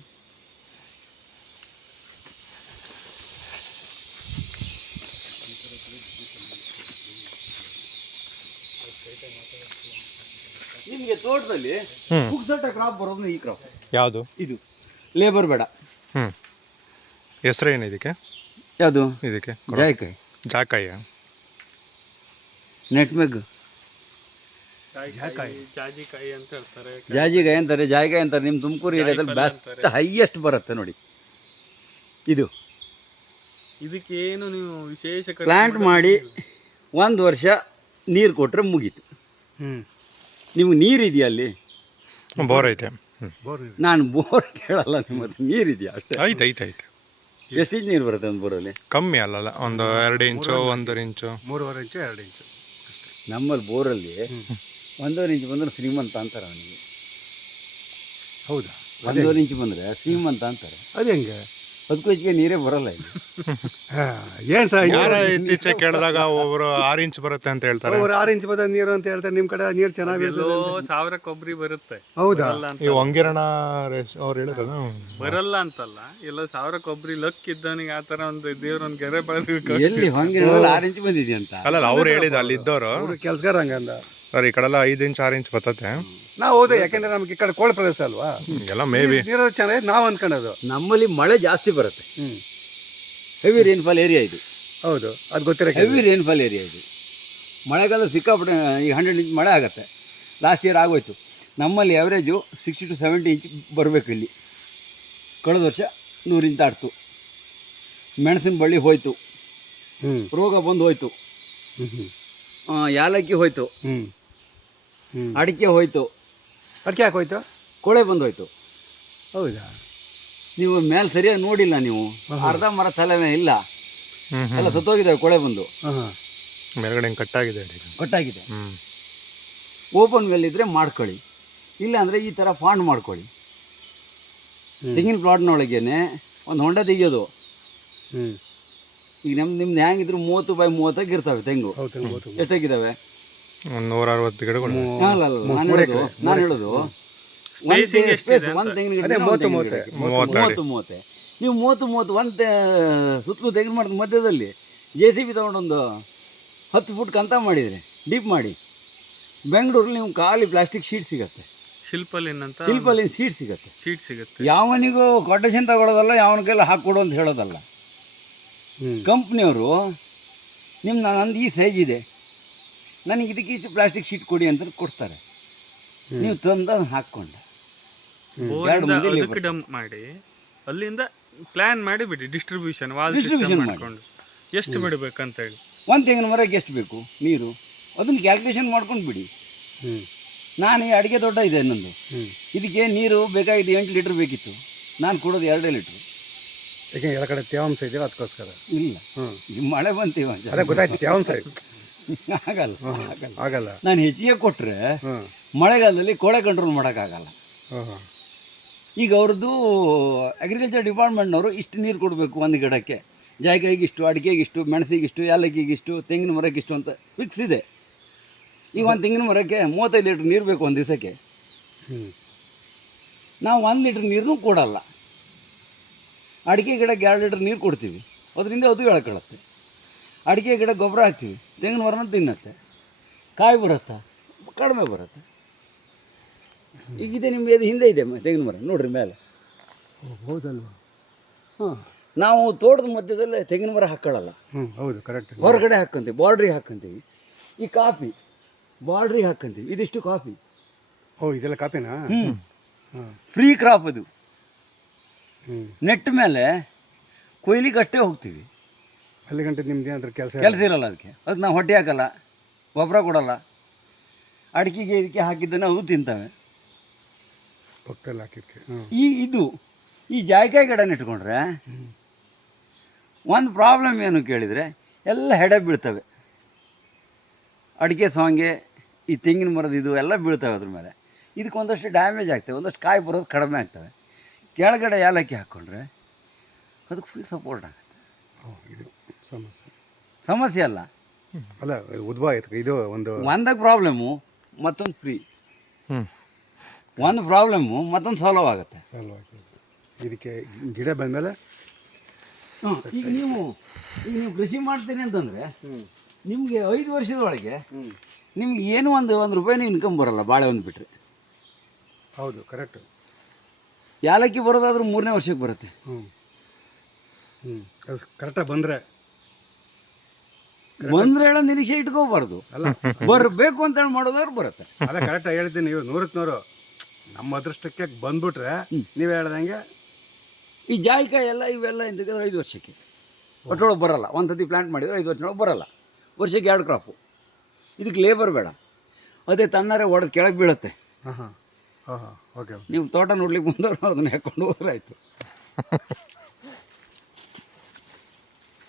ನಿಮಗೆ ತೋಟದಲ್ಲಿ ಪುಕ್ಸಟ್ಟ ಕ್ರಾಪ್ ಬರೋದು ಈ ಕ್ರಾಪ್ ಯಾವುದು? ಇದು ಲೇಬರ್ ಬೇಡ. ಹೆಸರು ಏನು ಇದಕ್ಕೆ? ಯಾವುದು ಇದಕ್ಕೆ? ಜಾಯಿಕಾಯಿ. ಜಾಕಾಯಿ, ನೆಟ್ಮೆಗ್, ಜಾಜಿಕಾಯಿ ಅಂತ ಹೇಳ್ತಾರೆ. ಜಾಜಿಕಾಯಿ ಅಂತಾರೆ, ಜಾಯಿಕಾಯಿ ಅಂತಾರೆ. ನಿಮ್ಮ ತುಮಕೂರು ಏರಿಯಾದಲ್ಲಿ ಬೆಸ್ಟ್ ಹೈಯೆಸ್ಟ್ ಬರುತ್ತೆ ನೋಡಿ ಇದು. ಇದಕ್ಕೇನು ನೀವು ವಿಶೇಷ ಪ್ಲಾಂಟ್ ಮಾಡಿ 1 ವರ್ಷ ನೀರು ಕೊಟ್ಟರೆ ಮುಗೀತು. ನೀವು ನೀರಿದೆಯಾ ಅಲ್ಲಿ? ಬೋರ್ ಐತೆ. ನಾನು ಬೋರ್ ಕೇಳಲ್ಲ, ನಿಮ್ಮ ಹತ್ರ ನೀರಿದೆಯಾ ಅಷ್ಟೇ? ಐತೆ. ಎಷ್ಟು ಇಂಚ್ ನೀರು ಬರುತ್ತೆ ಒಂದು ಬೋರಲ್ಲಿ? ಕಮ್ಮಿ ಅಲ್ಲಲ್ಲ, ಒಂದು 2 ಇಂಚು, 1.5 ಇಂಚು, 3.5 ಇಂಚು, 2 ಇಂಚು. ನಮ್ಮಲ್ಲಿ ಬೋರಲ್ಲಿ 1.5 ಇಂಚ್ ಬಂದರೆ ಶ್ರೀಮಂತ ಅಂತಾರೆ ಅವನಿಗೆ. ಹೌದಾ? 1.5 ಇಂಚ್ ಬಂದರೆ ಶ್ರೀಮಂತ ಅಂತಾರೆ. ಅದು ಹೆಂಗೆ? ಅದಕ್ಕೂ ಹೆಚ್ಚಿಗೆ ನೀರೇ ಬರೋಲ್ಲ ಇಲ್ಲಿ. ಏನು ಸರ್, ಇತ್ತೀಚೆಗೆ ಕೇಳಿದಾಗ ಒಬ್ಬರು 6 ಇಂಚ್ ಬರುತ್ತೆ ಅಂತ ಹೇಳ್ತಾರೆ. 6 ಇಂಚ್ ಬದ ನೀರು ಅಂತ ಹೇಳ್ತಾರೆ. ನಿಮ್ಮ ಕಡೆ ನೀರು ಚೆನ್ನಾಗಿರ್ತದೆ. 1000 ಕೊಬ್ಬರಿ ಬರುತ್ತೆ. ಹೌದಾ? ಈ ವಂಗಿರಣ ಅವ್ರು ಹೇಳಿದ್ರು ಬರಲ್ಲ ಅಂತಲ್ಲ, ಎಲ್ಲ 1000 ಕೊಬ್ಬರಿ ಲಕ್ ಇದ್ದವನಿಗೆ ಆ ಥರ ಒಂದು ದೇವ್ರೊಂದು ಗೆರೆ ಬೆಳೆದು ಎಲ್ಲಿ ಹಂಗೆ 6 ಇಂಚ್ ಬಂದಿದೆ ಅಂತ ಅಲ್ಲಲ್ಲ ಅವ್ರು ಹೇಳಿದ ಅಲ್ಲಿ ಇದ್ದವರು. ಕೆಲಸಗಾರ ಹಂಗಂದ ಸರ್, ಈ ಕಡೆಲ್ಲ 5 ಇಂಚ್ 6 ಇಂಚ್ ಬರ್ತತೆ. ನಾವು ಹೌದು, ಯಾಕೆಂದ್ರೆ ನಮ್ಗೆ ಈ ಕಡೆ ಕೋಳಿ ಪ್ರದೇಶ ಅಲ್ವಾ, ಎಲ್ಲ ಮೇಬಿ ನೀರು ಚೆನ್ನಾಗಿ ನಾವು ಅಂದ್ಕೊಳ್ಳೋದು. ನಮ್ಮಲ್ಲಿ ಮಳೆ ಜಾಸ್ತಿ ಬರುತ್ತೆ. ಹೆವಿ ರೈನ್ಫಾಲ್ ಏರಿಯಾ ಇದು. ಹೌದು, ಅದು ಗೊತ್ತಿರೋ ಹೆವಿ ರೈನ್ಫಾಲ್ ಏರಿಯಾ ಇದು. ಮಳೆಗಾಲ ಸಿಕ್ಕಾಪಟ್ಟೆ ಈಗ 100 ಇಂಚ್ ಮಳೆ ಆಗುತ್ತೆ. ಲಾಸ್ಟ್ ಇಯರ್ ಆಗೋಯ್ತು. ನಮ್ಮಲ್ಲಿ ಆ್ಯಾವ್ರೇಜು 60 to 70 ಇಂಚ್ ಬರಬೇಕು ಇಲ್ಲಿ. ಕಳೆದ ವರ್ಷ 100 ಇಂಚ್ ದಾಟ್ತು. ಮೆಣಸಿನ ಬಳ್ಳಿ ಹೋಯ್ತು, ರೋಗ ಬಂದು ಹೋಯ್ತು, ಯಾಲಕ್ಕಿ ಹೋಯ್ತು, ಅಡಿಕೆ ಹೋಯ್ತು. ಅಡಿಕೆ ಯಾಕೆ ಹೋಯ್ತು? ಕೊಳೆ ಬಂದೋಯ್ತು. ಹೌದಾ? ನೀವು ಮೇಲೆ ಸರಿಯಾಗಿ ನೋಡಿಲ್ಲ. ನೀವು ಅರ್ಧ ಮರ ತಲೆನೇ ಇಲ್ಲ, ಎಲ್ಲ ಸತ್ತೋಗಿದ್ದಾವೆ ಕೊಳೆ ಬಂದು. ಮೇಲ್ಗಡೆ ಕಟ್ಟಾಗಿದೆ. ಓಪನ್ ವೆಲ್ ಇದ್ದರೆ ಮಾಡ್ಕೊಳ್ಳಿ, ಇಲ್ಲ ಅಂದರೆ ಈ ಥರ ಫಾಂಡ್ ಮಾಡ್ಕೊಳ್ಳಿ. ತೆಂಗಿನ ಪ್ಲಾಟ್ನೊಳಗೇನೆ ಒಂದು ಹೊಂಡ ತೆಗಿಯೋದು. ಈಗ ನಿಮ್ದು ಹೆಂಗಿದ್ರು 30 by 30 ಇರ್ತವೆ ತೆಂಗು. ಎಷ್ಟಾಗಿದ್ದಾವೆ? ಒಂದು 160 ಗಿಡಗಳು. ನಾನು ಹೇಳೋದು Spacing ಎಷ್ಟಿದೆ ಒಂದು ತೆಂಗಿನ ಗಿಡ 30 ನೀವು 30 ಒಂದು ಸುತ್ತಲೂ ತೆಂಗಿನ ಮರದ ಮಧ್ಯದಲ್ಲಿ JCB ತೊಗೊಂಡೊಂದು 10 ಫುಟ್ ಕಂತ ಮಾಡಿದರೆ ಡೀಪ್ ಮಾಡಿ ಬೆಂಗಳೂರಲ್ಲಿ ನೀವು ಖಾಲಿ ಪ್ಲಾಸ್ಟಿಕ್ ಶೀಟ್ ಸಿಗುತ್ತೆ, ಶಿಲ್ಪಲಿನ್ ಅಂತ ಶಿಲ್ಪಲ್ಲಿನ ಶೀಟ್ ಸಿಗುತ್ತೆ. ಶೀಟ್ ಸಿಗುತ್ತೆ. ಯಾವನಿಗೂ ಕೊಟೇಶನ್ ತಗೊಳ್ಳೋದಲ್ಲ, ಯಾವನ ಕೈಲಿ ಹಾಕ್ಕೊಡು ಅಂತ ಹೇಳೋದಲ್ಲ. ಕಂಪ್ನಿಯವರು ನಂದು ಈ ಸೈಜ್ ಇದೆ, ನನಗೆ ಇದಕ್ಕೆ ಇಷ್ಟು ಪ್ಲಾಸ್ಟಿಕ್ ಶೀಟ್ ಕೊಡಿ ಅಂತ ಕೊಡ್ತಾರೆ. ನೀವು ತಂದು ಅದನ್ನು ಹಾಕ್ಕೊಂಡು ಅದಕ್ಕೆ ಡಂಪ್ ಮಾಡಿ ಅಲ್ಲಿಂದ ಪ್ಲಾನ್ ಮಾಡಿ ಬಿಡಿ ಡಿಸ್ಟ್ರಿಬ್ಯೂಷನ್ ಮಾಡ್ಕೊಂಡು ಎಷ್ಟು ಬಿಡಬೇಕಂತ ಹೇಳಿ. ಒಂದು ತೆಂಗಿನ ಮರಕ್ಕೆ ಎಷ್ಟು ಬೇಕು ನೀರು ಅದನ್ನು ಕ್ಯಾಲ್ಕುಲೇಷನ್ ಮಾಡ್ಕೊಂಡು ಬಿಡಿ. ನಾನು ಈ ಅಡುಗೆ ತೋಟ ಇದೆ ನನ್ನದು, ಇದಕ್ಕೆ ನೀರು ಬೇಕಾಗಿದ್ದು 8 ಲೀಟ್ರ್ ಬೇಕಿತ್ತು, ನಾನು ಕೊಡೋದು 2 ಲೀಟ್ರ್. ಯಾಕೆ ಎಲ್ಲ ಕಡೆ ತೇವಾಂಶ ಇದೆಯಲ್ಲ ಅದಕ್ಕೋಸ್ಕರ. ಇಲ್ಲ, ಈ ಮಳೆ ಬಂತೀವ ಅದೇ ಗೊತ್ತಾಯ್ತು, ತೇವಾಂಶ ಆಗಲ್ಲ. ನಾನು ಹೆಚ್ಚಿಗೆ ಕೊಟ್ಟರೆ ಮಳೆಗಾಲದಲ್ಲಿ ಕೊಳೆ ಕಂಟ್ರೋಲ್ ಮಾಡೋಕ್ಕಾಗಲ್ಲ. ಈಗ ಅವ್ರದ್ದು ಅಗ್ರಿಕಲ್ಚರ್ ಡಿಪಾರ್ಟ್ಮೆಂಟ್ನವರು ಇಷ್ಟು ನೀರು ಕೊಡಬೇಕು ಒಂದು ಗಿಡಕ್ಕೆ, ಜಾಯಿಕಾಯಿಗಿಷ್ಟು, ಅಡಿಕೆಗಿಷ್ಟು, ಮೆಣಸಿಗಿಷ್ಟು, ಏಲಕ್ಕಿಗಿಷ್ಟು, ತೆಂಗಿನ ಮರಕ್ಕಿಷ್ಟು ಅಂತ ಫಿಕ್ಸ್ ಇದೆ. ಈಗ ಒಂದು ತೆಂಗಿನ ಮರಕ್ಕೆ 35 ಲೀಟ್ರ್ ನೀರು ಬೇಕು ಒಂದು ದಿವಸಕ್ಕೆ. ನಾವು 1 ಲೀಟ್ರ್ ನೀರನ್ನೂ ಕೊಡಲ್ಲ. ಅಡಿಕೆ ಗಿಡಕ್ಕೆ 2 ಲೀಟ್ರ್ ನೀರು ಕೊಡ್ತೀವಿ, ಅದರಿಂದ ಅದು ಎಳ್ಕೊಳ್ಳುತ್ತೆ. ಅಡಿಕೆ ಗಿಡ ಗೊಬ್ಬರ ಹಾಕ್ತೀವಿ, ತೆಂಗಿನ ಮರನ ತಿನ್ನತ್ತೆ, ಕಾಯಿ ಬರುತ್ತಾ ಕಡಿಮೆ ಬರುತ್ತೆ. ಈಗಿದೆ ನಿಮಗೆ ಅದು ಹಿಂದೆ ಇದೆ ತೆಂಗಿನ ಮರ ನೋಡ್ರಿ ಮೇಲೆ. ಹೌದಲ್ವಾ? ನಾವು ತೋಟದ ಮಧ್ಯದಲ್ಲೇ ತೆಂಗಿನ ಮರ ಹಾಕೊಳ್ಳಲ್ಲ, ಹೌದು ಕರೆಕ್ಟ್. ಹೊರಗಡೆ ಹಾಕ್ಕೊಂತೀವಿ, ಬಾರ್ಡ್ರಿಗೆ ಹಾಕ್ಕೊಂತೀವಿ. ಈ ಕಾಫಿ ಬಾರ್ಡ್ರಿಗೆ ಹಾಕ್ಕೊಂತೀವಿ, ಇದಿಷ್ಟು ಕಾಫಿ. ಇದೆಲ್ಲ ಕಾಪಿನಾ? ಫ್ರೀ ಕ್ರಾಪ್ ಅದು. ನೆಟ್ ಮೇಲೆ ಕೊಯ್ಲಿಗೆ ಅಷ್ಟೇ ಹೋಗ್ತೀವಿ, ಅಲ್ಲಿ ಗಂಟೆ ನಿಮ್ದು ಏನಾದರೂ ಕೆಲಸ ಇರಲ್ಲ. ಅದಕ್ಕೆ ನಾವು ಹೊಟ್ಟೆ ಹಾಕಲ್ಲ, ಗೊಬ್ಬರ ಕೊಡಲ್ಲ. ಅಡಿಕೆಗೆ ಇದಕ್ಕೆ ಹಾಕಿದ್ದನ್ನು ಅವು ತಿಂತವೆ. ಪಕ್ಕದಲ್ಲಿ ಹಾಕಿದ್ಕೆ ಈ ಜಾಯಿಕಾಯಿ ಗಿಡ ನೆಟ್ಕೊಂಡ್ರೆ ಒಂದು ಪ್ರಾಬ್ಲಮ್ ಏನು ಕೇಳಿದರೆ ಎಲ್ಲ ಹೆಡೆ ಬೀಳ್ತವೆ. ಅಡಿಕೆ ಸಾಂಗೆ ಈ ತೆಂಗಿನ ಮರದ ಇದು ಎಲ್ಲ ಬೀಳ್ತವೆ ಅದ್ರ ಮೇಲೆ. ಇದಕ್ಕೆ ಒಂದಷ್ಟು ಡ್ಯಾಮೇಜ್ ಆಗ್ತವೆ, ಒಂದಷ್ಟು ಕಾಯಿ ಬರೋದು ಕಡಿಮೆ ಆಗ್ತವೆ. ಕೆಳಗಡೆ ಏಲಕ್ಕಿ ಹಾಕ್ಕೊಂಡ್ರೆ ಅದಕ್ಕೆ ಫುಲ್ ಸಪೋರ್ಟ್ ಆಗುತ್ತೆ. ಇದು ಸಮಸ್ಯೆ ಅಲ್ಲ ಉದ್ಭವ ಆಯ್ತು. ಇದು ಒಂದಕ್ಕೆ ಪ್ರಾಬ್ಲಮ್ಮು ಮತ್ತೊಂದು ಫ್ರೀ, ಒಂದು ಪ್ರಾಬ್ಲಮ್ಮು ಮತ್ತೊಂದು ಸಾಲ್ವ್ ಆಗುತ್ತೆ. ಇದಕ್ಕೆ ಗಿಡ ಬಂದಮೇಲೆ ಈಗ ನೀವು ಕೃಷಿ ಮಾಡ್ತೀನಿ ಅಂತಂದರೆ ನಿಮಗೆ 5 ವರ್ಷದೊಳಗೆ ನಿಮ್ಗೆ ಏನೂ ಒಂದು ರೂಪಾಯಿನೂ ಇನ್ಕಮ್ ಬರೋಲ್ಲ ಬಾಳೆ ಒಂದು ಬಿಟ್ಟರೆ. ಹೌದು ಕರೆಕ್ಟ್. ಏಲಕ್ಕಿ ಬರೋದಾದ್ರೂ 3ನೇ ವರ್ಷಕ್ಕೆ ಬರುತ್ತೆ. ಅದು ಕರೆಕ್ಟಾಗಿ ಬಂದರೆ ಹೇಳೋ ನಿರೀಕ್ಷೆ ಇಟ್ಕೋಬಾರ್ದು, ಬರಬೇಕು ಅಂತೇಳಿ ಮಾಡೋದಾದ್ರು ಬರುತ್ತೆ. ಅದೇ ಕರೆಕ್ಟಾಗಿ ಹೇಳಿದ್ದೀನಿ. ನೀವು 100 ನಮ್ಮ ಅದೃಷ್ಟಕ್ಕೆ ಬಂದ್ಬಿಟ್ರೆ ನೀವು ಹೇಳ್ದಂಗೆ ಈ ಜಾಯಿಕಾಯಿ ಎಲ್ಲ ಇವೆಲ್ಲ ಎಂತಂದ್ರೆ 5 ವರ್ಷಕ್ಕೆ ಒಟ್ಟೊಳಗೆ ಬರೋಲ್ಲ. ಒಂದು ಸತಿ ಪ್ಲಾಂಟ್ ಮಾಡಿದರೆ 5 ವರ್ಷದೊಳಗೆ ಬರೋಲ್ಲ. ವರ್ಷಕ್ಕೆ 2 ಕ್ರಾಪು. ಇದಕ್ಕೆ ಲೇಬರ್ ಬೇಡ, ಅದೇ ತನ್ನರೇ ಒಡೆದು ಕೆಳಗೆ ಬೀಳುತ್ತೆ. ಓಕೆ. ನೀವು ತೋಟ ನೋಡ್ಲಿಕ್ಕೆ ಬಂದವರು ಅದನ್ನ ಹಾಕ್ಕೊಂಡು ಹೋದ್ರೆ ಆಯಿತು.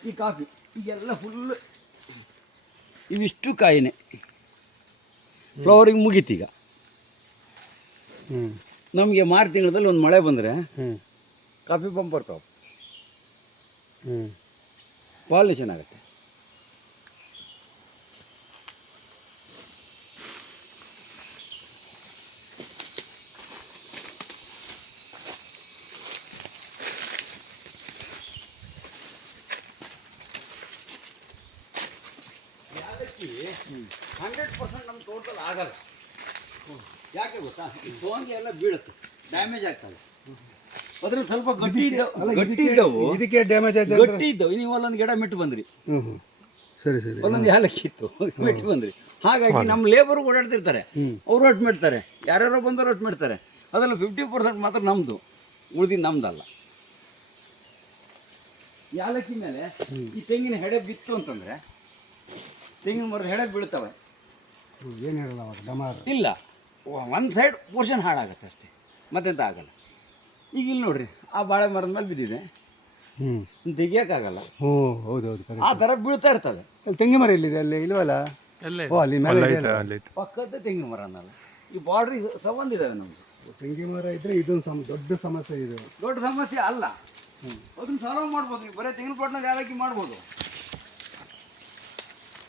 ಈ ಕಾಫಿ ಈಗೆಲ್ಲ ಫುಲ್ ಇವಿಷ್ಟು ಕಾಯಿನೇ ಫ್ಲವರಿಂಗ್ ಮುಗೀತೀಗ. ನಮಗೆ ಮಾರ್ಚ್ ತಿಂಗಳಲ್ಲಿ ಒಂದು ಮಳೆ ಬಂದರೆ ಕಾಫಿ ಬಂಪರ್ ಟಾಪ್ ಪಾಲಿನೇಷನ್ ಆಗುತ್ತೆ. ಯಾಲಕ್ಕಿ 100% ನಮ್ಮ ತೋಟದಲ್ಲಿ ಆಗಲ್ಲ. ಯಾಕೆ ಗೊತ್ತಾ? ಈ ಸೋಂಗಿ ಎಲ್ಲ ಬೀಳುತ್ತೆ, ಡ್ಯಾಮೇಜ್ ಆಗ್ತದೆ. ಅದ್ರ ಸ್ವಲ್ಪ ಗಟ್ಟಿ ಇದ್ದವು, ಇದಕ್ಕೆ ಡ್ಯಾಮೇಜ್ ಆಯ್ತು. ಗಟ್ಟಿ ಇದ್ದವು. ನೀವು ಅಲ್ಲೊಂದು ಗಿಡ ಮೆಟ್ಟು ಬಂದ್ರಿ, ಸರಿ, ಒಂದೊಂದು ಏಲಕ್ಕಿ ಇತ್ತು ಮೆಟ್ಟು ಬಂದ್ರಿ. ಹಾಗಾಗಿ ನಮ್ಮ ಲೇಬರು ಓಡಾಡ್ತಿರ್ತಾರೆ, ಅವರು ಒಟ್ಟು ಮಾಡ್ತಾರೆ, ಯಾರ್ಯಾರೋ ಬಂದವರು ಒಟ್ಟು ಮಾಡ್ತಾರೆ. ಅದರಲ್ಲಿ 50% ಮಾತ್ರ ನಮ್ಮದು, ಉಳಿದಿದ್ದು ನಮ್ದಲ್ಲ. ಏಲಕ್ಕಿ ಮೇಲೆ ಈ ತೆಂಗಿನ ಹೆಡೆ ಬಿತ್ತು ಅಂತಂದರೆ ತೆಂಗಿನ ಮರದ ಹೆಡೆ ಬೀಳ್ತವೆ. ಏನು ಹೇಳಲ್ಲ ಅವಾಗ ಡಮಾರ್ ಇಲ್ಲ, ಒಂದು ಸೈಡ್ ಪೋರ್ಷನ್ ಹಾಳಾಗತ್ತೆ ಅಷ್ಟೇ, ಮತ್ತೆಂತ ಆಗಲ್ಲ. ಈಗ ಇಲ್ಲಿ ನೋಡ್ರಿ, ಆ ಬಾಳೆ ಮರದ ಮೇಲೆ ಬಿದ್ದಿದೆ, ತೆಗಿಯೋಕ್ಕಾಗಲ್ಲ. ಹೌದು. ಆ ಥರ ಬೀಳ್ತಾ ಇರ್ತವೆ. ಅಲ್ಲಿ ತೆಂಗಿನ ಮರ ಎಲ್ಲಿದೆ? ಅಲ್ಲಿ ಇಲ್ವಲ್ಲ? ಅಲ್ಲಿ ಮೇಲೆ ಪಕ್ಕದ ತೆಂಗಿನ ಮರ ಅನ್ನಲ್ಲ. ಈ ಬಾರ್ಡ್ರಿ ಸಂಬಂಧಿದ್ದಾವೆ ನಮ್ದು. ತೆಂಗಿನ ಮರ ಇದ್ರೆ ಇದೊಂದು ದೊಡ್ಡ ಸಮಸ್ಯೆ. ಇದು ದೊಡ್ಡ ಸಮಸ್ಯೆ ಅಲ್ಲ, ಅದನ್ನ ಸಾಲ್ವ್ ಮಾಡ್ಬೋದು. ನೀವು ಬರೀ ತೆಂಗಿನ ಪಾಟ್ನಾಗ ಏಲಕ್ಕಿ ಮಾಡ್ಬೋದು.